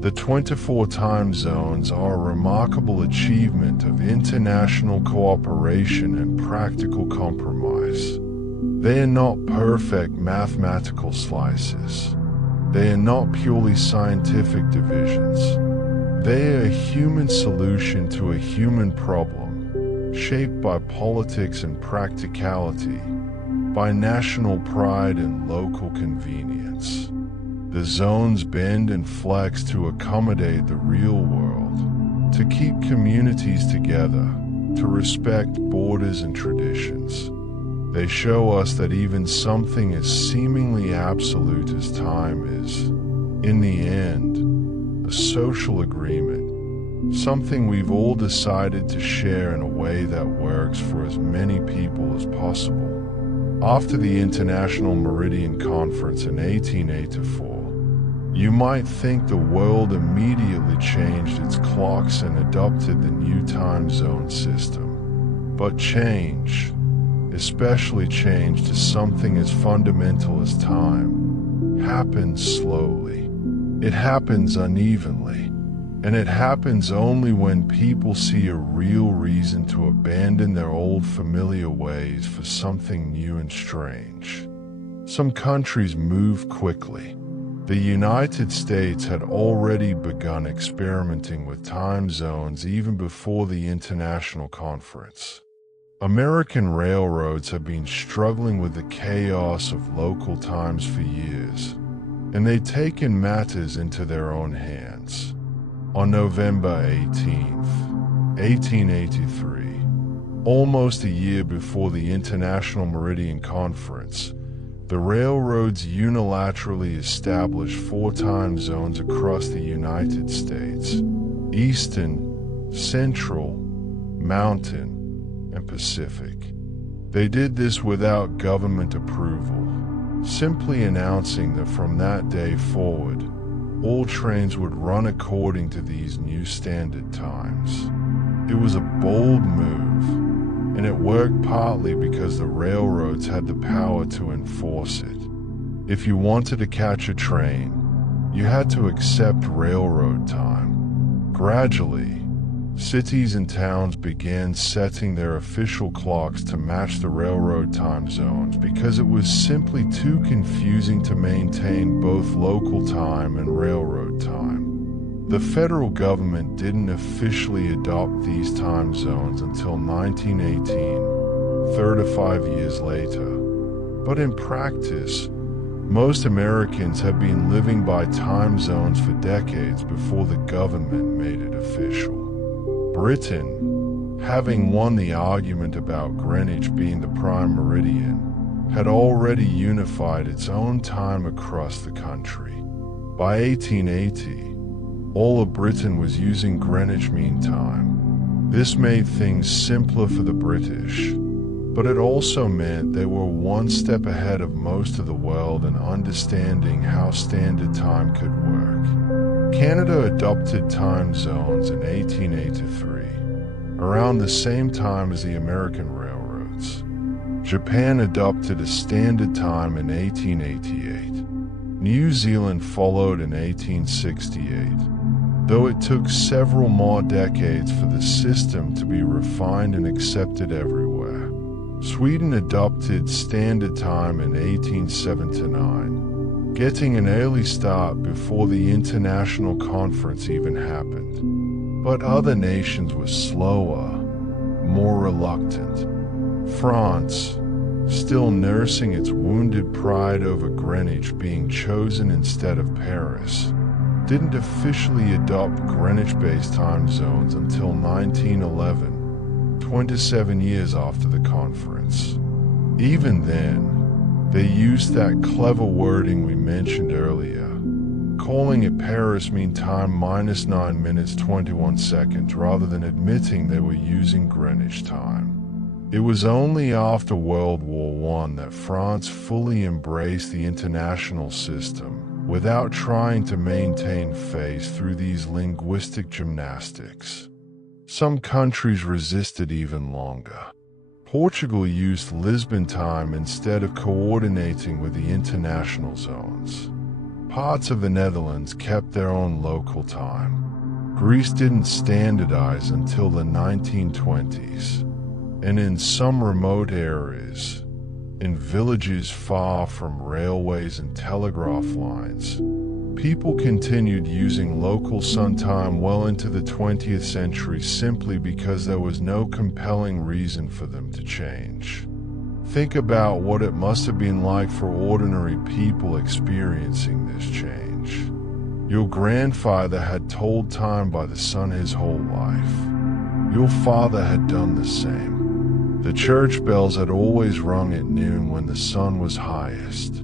The 24 time zones are a remarkable achievement of international cooperation and practical compromise. They are not perfect mathematical slices. They are not purely scientific divisions. They are a human solution to a human problem, shaped by politics and practicality, by national pride and local convenience. The zones bend and flex to accommodate the real world, to keep communities together, to respect borders and traditions. They show us that even something as seemingly absolute as time is, in the end, a social agreement, something we've all decided to share in a way that works for as many people as possible. After the International Meridian Conference in 1884, you might think the world immediately changed its clocks and adopted the new time zone system. But change, especially change to something as fundamental as time, happens slowly. It happens unevenly, and it happens only when people see a real reason to abandon their old familiar ways for something new and strange. Some countries move quickly. The United States had already begun experimenting with time zones even before the International Conference. American railroads have been struggling with the chaos of local times for years, and they've taken matters into their own hands. On November 18th, 1883, almost a year before the International Meridian Conference, the railroads unilaterally established 4 time zones across the United States: Eastern, Central, Mountain, and Pacific. They did this without government approval, simply announcing that from that day forward, all trains would run according to these new standard times. It was a bold move, and it worked partly because the railroads had the power to enforce it. If you wanted to catch a train, you had to accept railroad time. Gradually, cities and towns began setting their official clocks to match the railroad time zones because it was simply too confusing to maintain both local time and railroad time. The federal government didn't officially adopt these time zones until 1918, 35 years later. But in practice, most Americans have been living by time zones for decades before the government made it official. Britain, having won the argument about Greenwich being the Prime Meridian, had already unified its own time across the country. By 1880, all of Britain was using Greenwich Mean Time. This made things simpler for the British, but it also meant they were one step ahead of most of the world in understanding how standard time could work. Canada adopted time zones in 1883, around the same time as the American railroads. Japan adopted a standard time in 1888. New Zealand followed in 1868, though it took several more decades for the system to be refined and accepted everywhere. Sweden adopted standard time in 1879, getting an early start before the International Conference even happened. But other nations were slower, more reluctant. France, still nursing its wounded pride over Greenwich being chosen instead of Paris, didn't officially adopt Greenwich-based time zones until 1911, 27 years after the conference. Even then, they used that clever wording we mentioned earlier, calling it Paris Mean Time minus 9 minutes 21 seconds rather than admitting they were using Greenwich time. It was only after World War I that France fully embraced the international system, without trying to maintain face through these linguistic gymnastics. Some countries resisted even longer. Portugal used Lisbon time instead of coordinating with the international zones. Parts of the Netherlands kept their own local time. Greece didn't standardize until the 1920s. And in some remote areas, in villages far from railways and telegraph lines, people continued using local sun time well into the 20th century simply because there was no compelling reason for them to change. Think about what it must have been like for ordinary people experiencing this change. Your grandfather had told time by the sun his whole life. Your father had done the same. The church bells had always rung at noon when the sun was highest.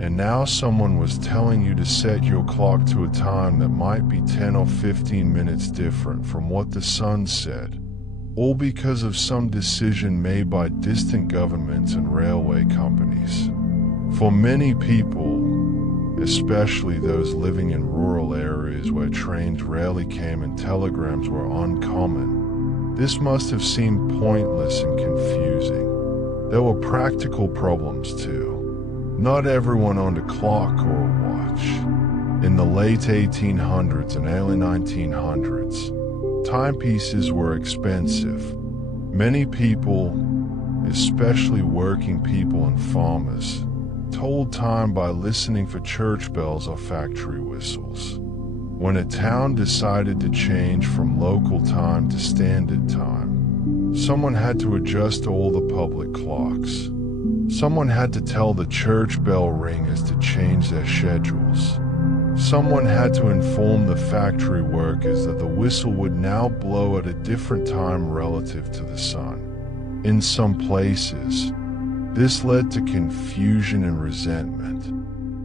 And now someone was telling you to set your clock to a time that might be 10 or 15 minutes different from what the sun said, all because of some decision made by distant governments and railway companies. For many people, especially those living in rural areas where trains rarely came and telegrams were uncommon, this must have seemed pointless and confusing. There were practical problems too. Not everyone owned a clock or a watch. In the late 1800s and early 1900s, timepieces were expensive. Many people, especially working people and farmers, told time by listening for church bells or factory whistles. When a town decided to change from local time to standard time, someone had to adjust all the public clocks. Someone had to tell the church bell ringers to change their schedules. Someone had to inform the factory workers that the whistle would now blow at a different time relative to the sun. In some places, this led to confusion and resentment.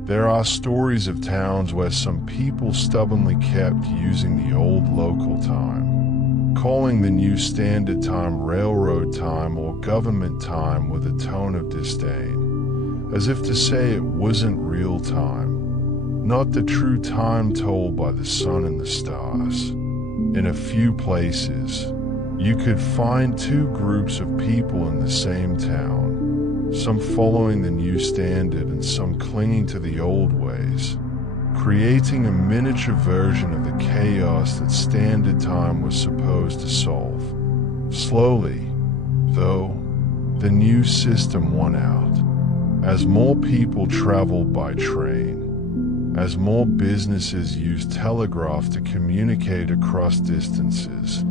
There are stories of towns where some people stubbornly kept using the old local time, calling the new standard time railroad time or government time with a tone of disdain, as if to say it wasn't real time, not the true time told by the sun and the stars. In a few places, you could find two groups of people in the same town, some following the new standard and some clinging to the old ways, creating a miniature version of the chaos that standard time was supposed to solve. Slowly, though, the new system won out. As more people traveled by train, as more businesses used telegraph to communicate across distances.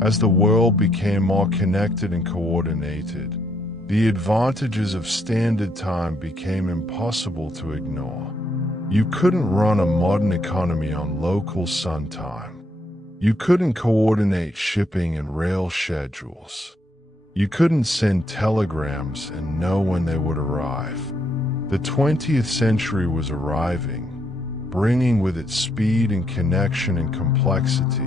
As the world became more connected and coordinated, the advantages of standard time became impossible to ignore. You couldn't run a modern economy on local sun time. You couldn't coordinate shipping and rail schedules. You couldn't send telegrams and know when they would arrive. The 20th century was arriving, bringing with it speed and connection and complexity,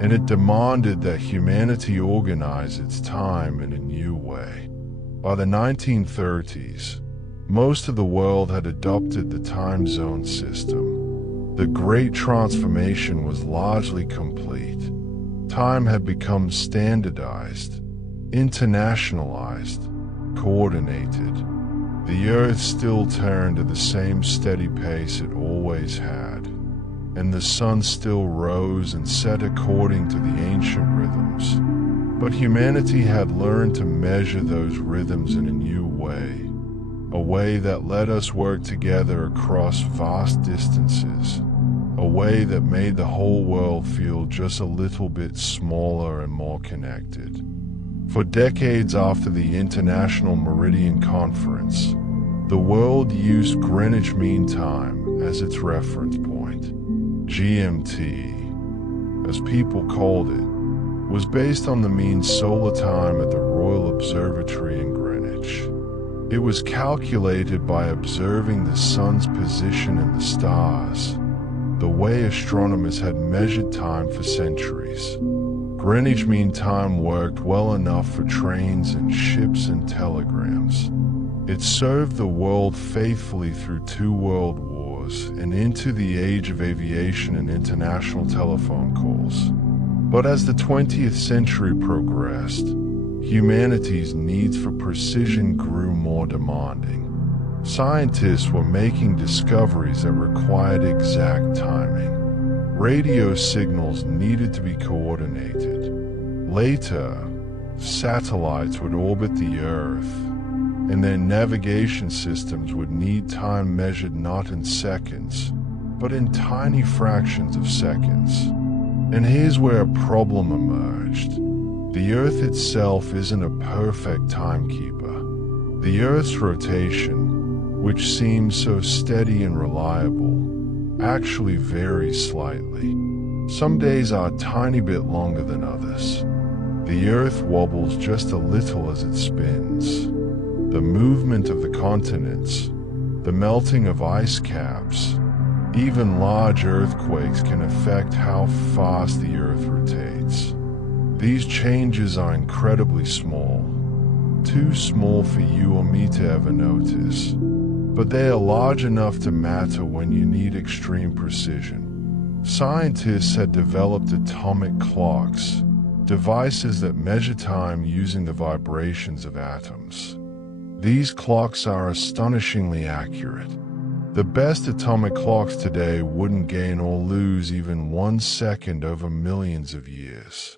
and it demanded that humanity organize its time in a new way. By the 1930s, most of the world had adopted the time zone system. The Great Transformation was largely complete. Time had become standardized, internationalized, coordinated. The Earth still turned at the same steady pace it always had, and the sun still rose and set according to the ancient rhythms. But humanity had learned to measure those rhythms in a new way, a way that let us work together across vast distances, a way that made the whole world feel just a little bit smaller and more connected. For decades after the International Meridian Conference, the world used Greenwich Mean Time as its reference point. GMT, as people called it, was based on the mean solar time at the Royal Observatory in Greenwich. It was calculated by observing the sun's position in the stars, the way astronomers had measured time for centuries. Greenwich Mean Time worked well enough for trains and ships and telegrams. It served the world faithfully through 2 world wars and into the age of aviation and international telephone calls. But as the 20th century progressed, humanity's needs for precision grew more demanding. Scientists were making discoveries that required exact timing. Radio signals needed to be coordinated. Later, satellites would orbit the Earth, and their navigation systems would need time measured not in seconds, but in tiny fractions of seconds. And here's where a problem emerged. The Earth itself isn't a perfect timekeeper. The Earth's rotation, which seems so steady and reliable, actually varies slightly. Some days are a tiny bit longer than others. The Earth wobbles just a little as it spins. The movement of the continents, the melting of ice caps, even large earthquakes can affect how fast the Earth rotates. These changes are incredibly small, too small for you or me to ever notice, but they are large enough to matter when you need extreme precision. Scientists had developed atomic clocks, devices that measure time using the vibrations of atoms. These clocks are astonishingly accurate. The best atomic clocks today wouldn't gain or lose even 1 second over millions of years.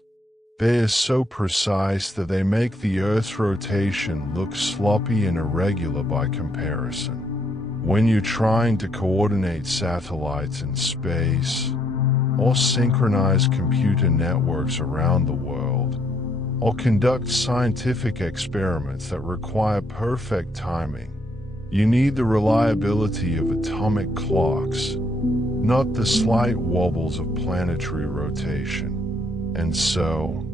They are so precise that they make the Earth's rotation look sloppy and irregular by comparison. When you're trying to coordinate satellites in space, or synchronize computer networks around the world, or conduct scientific experiments that require perfect timing, you need the reliability of atomic clocks, not the slight wobbles of planetary rotation. And so,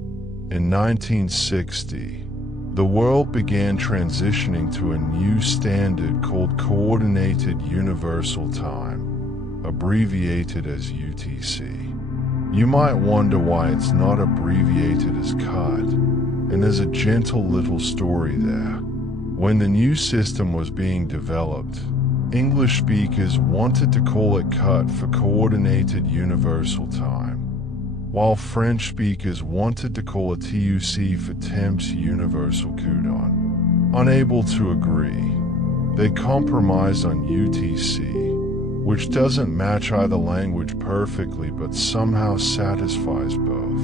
in 1960, the world began transitioning to a new standard called Coordinated Universal Time, abbreviated as UTC. You might wonder why it's not abbreviated as CUT, and there's a gentle little story there. When the new system was being developed, English speakers wanted to call it CUT for Coordinated Universal Time, while French speakers wanted to call it TUC for Temps Universal Coudon. Unable to agree, they compromised on UTC, which doesn't match either language perfectly but somehow satisfies both.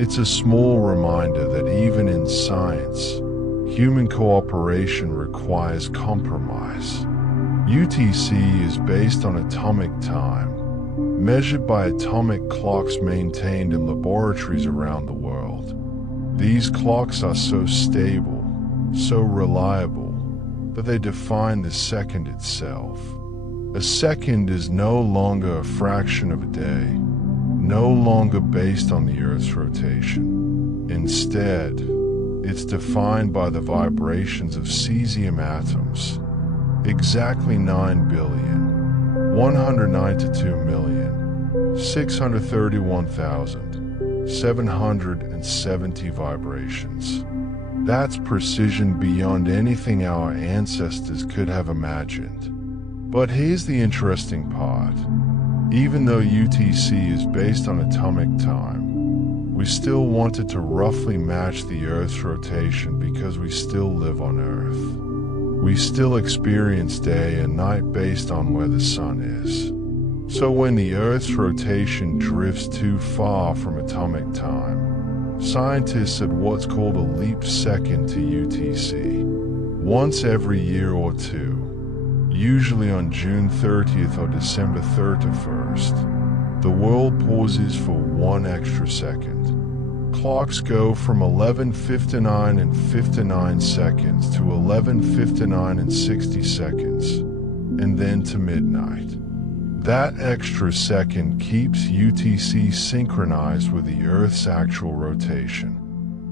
It's a small reminder that even in science, human cooperation requires compromise. UTC is based on atomic time, measured by atomic clocks maintained in laboratories around the world. These clocks are so stable, so reliable, that they define the second itself. A second is no longer a fraction of a day, no longer based on the Earth's rotation. Instead, it's defined by the vibrations of cesium atoms, exactly 9,192,631,770 vibrations. That's precision beyond anything our ancestors could have imagined. But here's the interesting part. Even though UTC is based on atomic time, we still wanted to roughly match the Earth's rotation because we still live on Earth. We still experience day and night based on where the sun is. So when the Earth's rotation drifts too far from atomic time, scientists add what's called a leap second to UTC. Once every year or two, usually on June 30th or December 31st, the world pauses for 1 extra second. Clocks go from 11:59 and 59 seconds to 11:59 and 60 seconds, and then to midnight. That extra second keeps UTC synchronized with the Earth's actual rotation.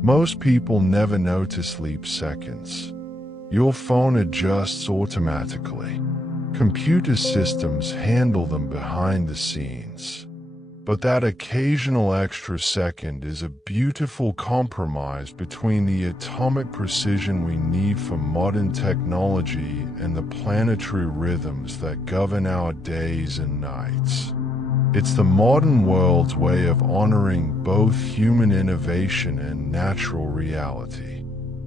Most people never notice leap seconds. Your phone adjusts automatically. Computer systems handle them behind the scenes. But that occasional extra second is a beautiful compromise between the atomic precision we need for modern technology and the planetary rhythms that govern our days and nights. It's the modern world's way of honoring both human innovation and natural reality.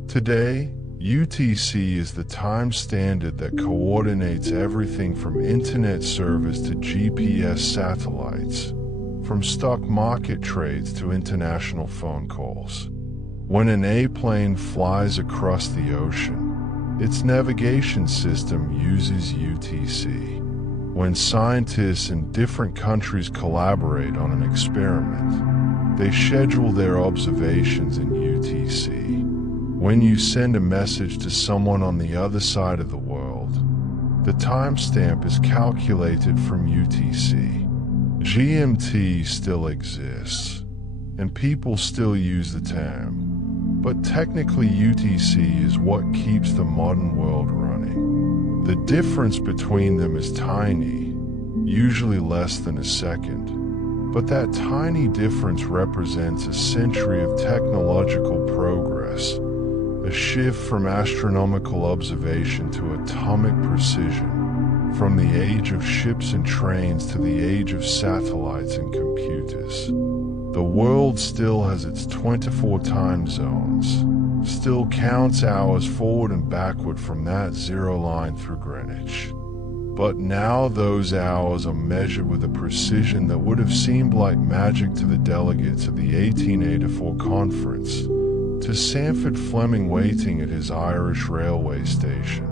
Today, UTC is the time standard that coordinates everything from internet service to GPS satellites, from stock market trades to international phone calls. When an airplane flies across the ocean, its navigation system uses UTC. When scientists in different countries collaborate on an experiment, they schedule their observations in UTC. When you send a message to someone on the other side of the world, the timestamp is calculated from UTC. GMT still exists, and people still use the term, but technically UTC is what keeps the modern world running. The difference between them is tiny, usually less than a second, but that tiny difference represents a century of technological progress, a shift from astronomical observation to atomic precision, from the age of ships and trains to the age of satellites and computers. The world still has its 24 time zones, still counts hours forward and backward from that zero line through Greenwich. But now those hours are measured with a precision that would have seemed like magic to the delegates at the 1884 conference, to Sandford Fleming waiting at his Irish railway station,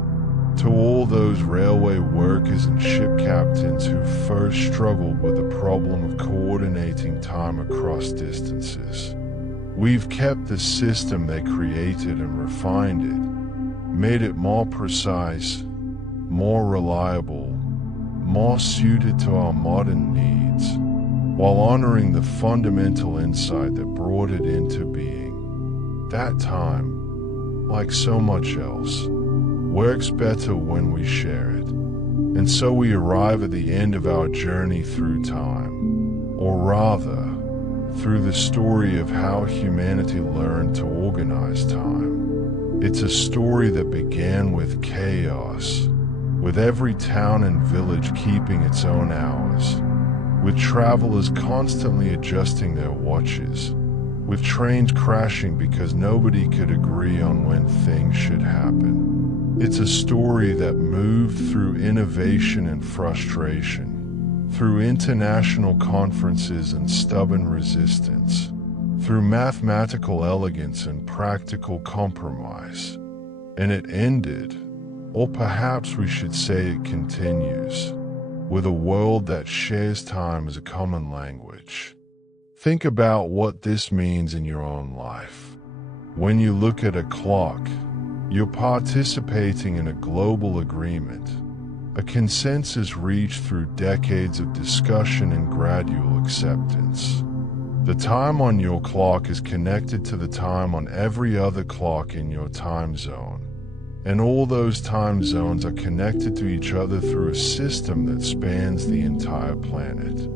to all those railway workers and ship captains who first struggled with the problem of coordinating time across distances. We've kept the system they created and refined it, made it more precise, more reliable, more suited to our modern needs, while honoring the fundamental insight that brought it into being. That time, like so much else, works better when we share it. And so we arrive at the end of our journey through time, or rather, through the story of how humanity learned to organize time. It's a story that began with chaos, with every town and village keeping its own hours, with travelers constantly adjusting their watches, with trains crashing because nobody could agree on when things should happen. It's a story that moved through innovation and frustration, through international conferences and stubborn resistance, through mathematical elegance and practical compromise. And it ended Or perhaps we should say it continues, with a world that shares time as a common language. Think about what this means in your own life. When you look at a clock, you're participating in a global agreement, a consensus reached through decades of discussion and gradual acceptance. The time on your clock is connected to the time on every other clock in your time zone, and all those time zones are connected to each other through a system that spans the entire planet.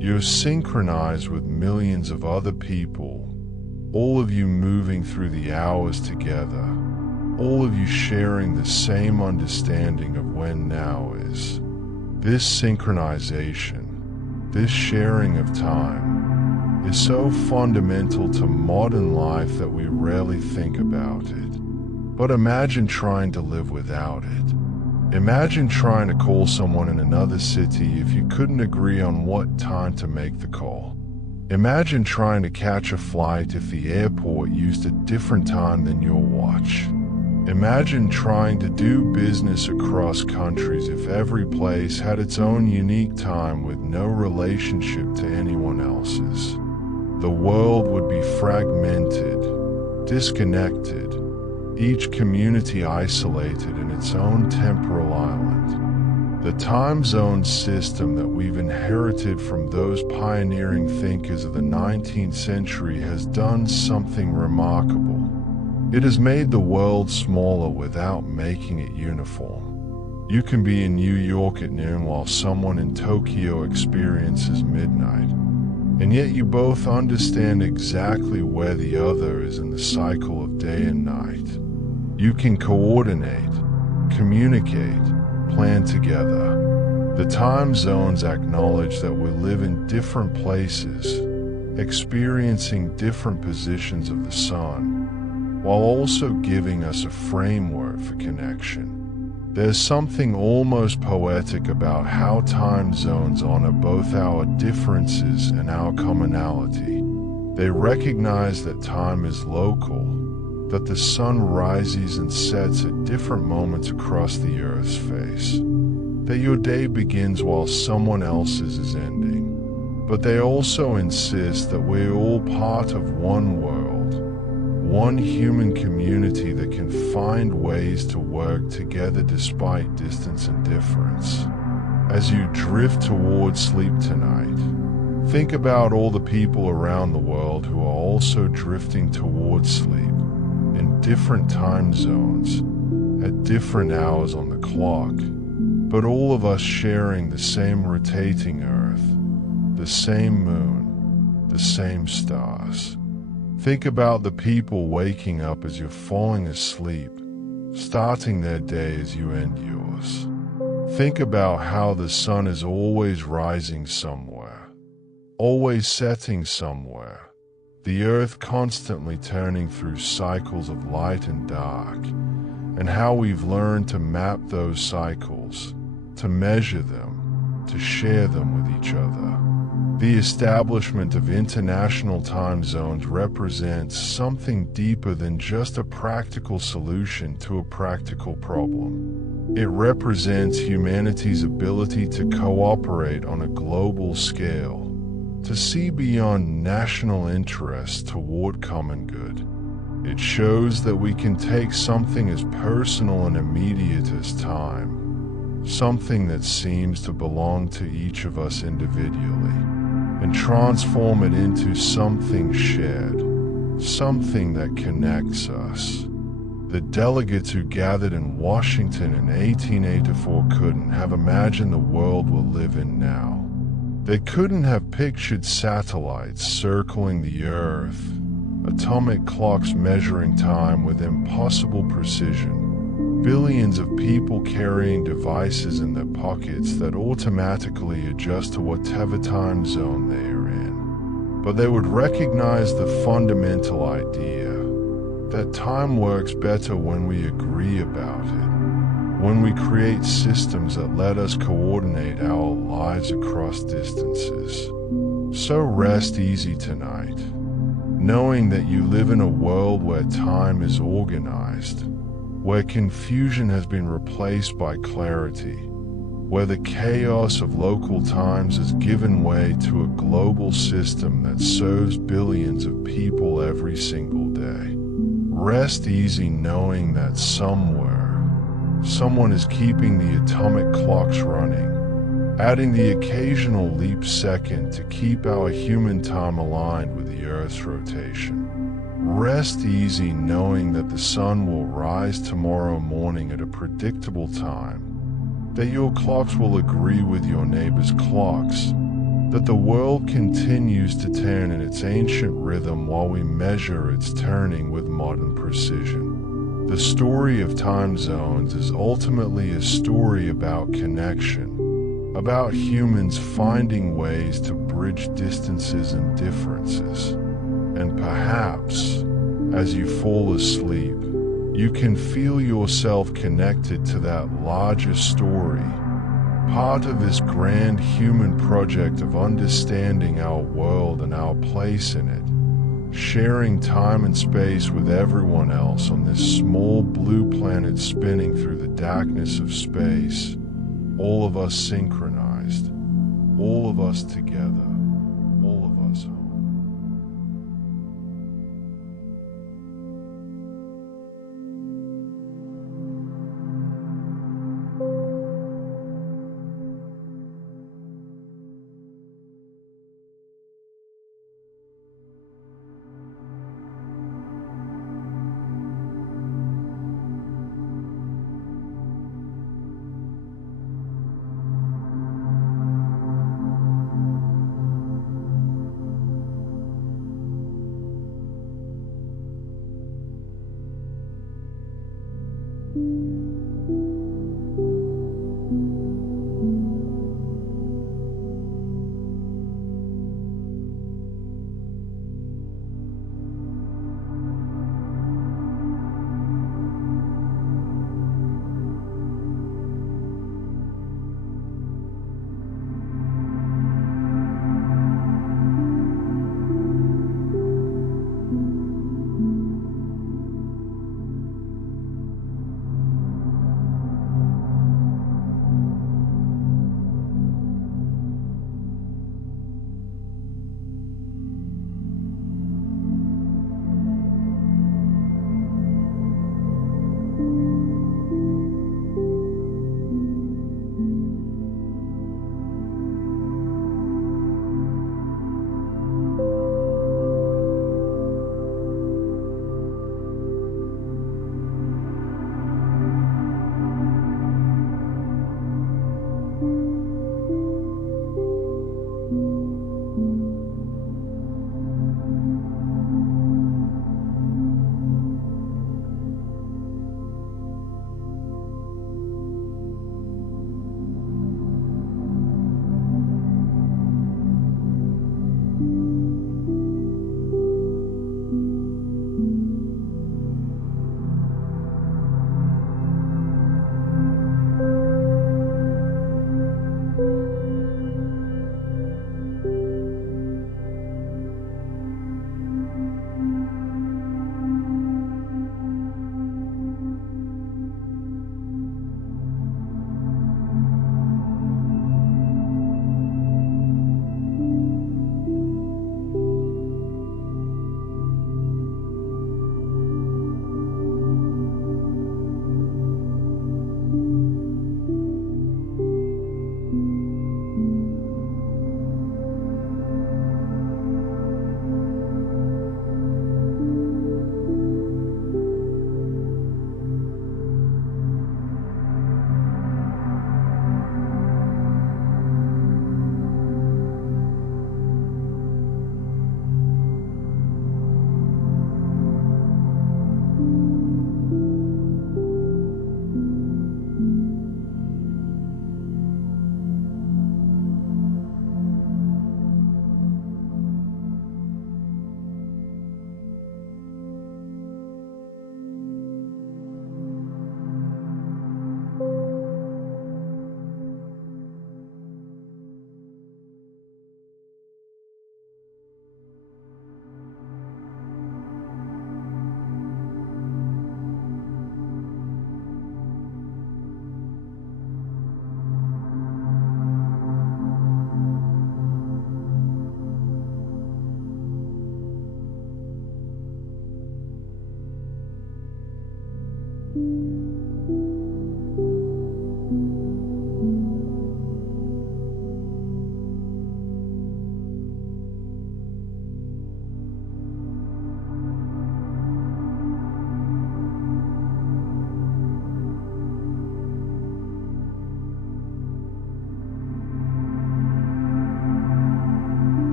You're synchronized with millions of other people, all of you moving through the hours together, all of you sharing the same understanding of when now is. This synchronization, this sharing of time, is so fundamental to modern life that we rarely think about it. But imagine trying to live without it. Imagine trying to call someone in another city if you couldn't agree on what time to make the call. Imagine trying to catch a flight if the airport used a different time than your watch. Imagine trying to do business across countries if every place had its own unique time with no relationship to anyone else's. The world would be fragmented, disconnected, each community isolated in its own temporal island. The time zone system that we've inherited from those pioneering thinkers of the 19th century has done something remarkable. It has made the world smaller without making it uniform. You can be in New York at noon while someone in Tokyo experiences midnight, and yet you both understand exactly where the other is in the cycle of day and night. You can coordinate, communicate, plan together. The time zones acknowledge that we live in different places, experiencing different positions of the sun, while also giving us a framework for connection. There's something almost poetic about how time zones honor both our differences and our commonality. They recognize that time is local, that the sun rises and sets at different moments across the Earth's face, that your day begins while someone else's is ending. But they also insist that we're all part of one world, one human community that can find ways to work together despite distance and difference. As you drift towards sleep tonight, think about all the people around the world who are also drifting towards sleep, in different time zones, at different hours on the clock, but all of us sharing the same rotating Earth, the same moon, the same stars. Think about the people waking up as you're falling asleep, starting their day as you end yours. Think about how the sun is always rising somewhere, always setting somewhere, the Earth constantly turning through cycles of light and dark, and how we've learned to map those cycles, to measure them, to share them with each other. The establishment of international time zones represents something deeper than just a practical solution to a practical problem. It represents humanity's ability to cooperate on a global scale, to see beyond national interests toward common good. It shows that we can take something as personal and immediate as time, something that seems to belong to each of us individually, and transform it into something shared, something that connects us. The delegates who gathered in Washington in 1884 couldn't have imagined the world we'll live in now. They couldn't have pictured satellites circling the Earth, atomic clocks measuring time with impossible precision, billions of people carrying devices in their pockets that automatically adjust to whatever time zone they are in. But they would recognize the fundamental idea that time works better when we agree about it, when we create systems that let us coordinate our lives across distances. So rest easy tonight, knowing that you live in a world where time is organized, where confusion has been replaced by clarity, where the chaos of local times has given way to a global system that serves billions of people every single day. Rest easy knowing that somewhere, someone is keeping the atomic clocks running, adding the occasional leap second to keep our human time aligned with the Earth's rotation. Rest easy knowing that the sun will rise tomorrow morning at a predictable time, that your clocks will agree with your neighbor's clocks, that the world continues to turn in its ancient rhythm while we measure its turning with modern precision. The story of time zones is ultimately a story about connection, about humans finding ways to bridge distances and differences. And perhaps, as you fall asleep, you can feel yourself connected to that larger story, part of this grand human project of understanding our world and our place in it, sharing time and space with everyone else on this small blue planet spinning through the darkness of space, all of us synchronized, all of us together, all of us home.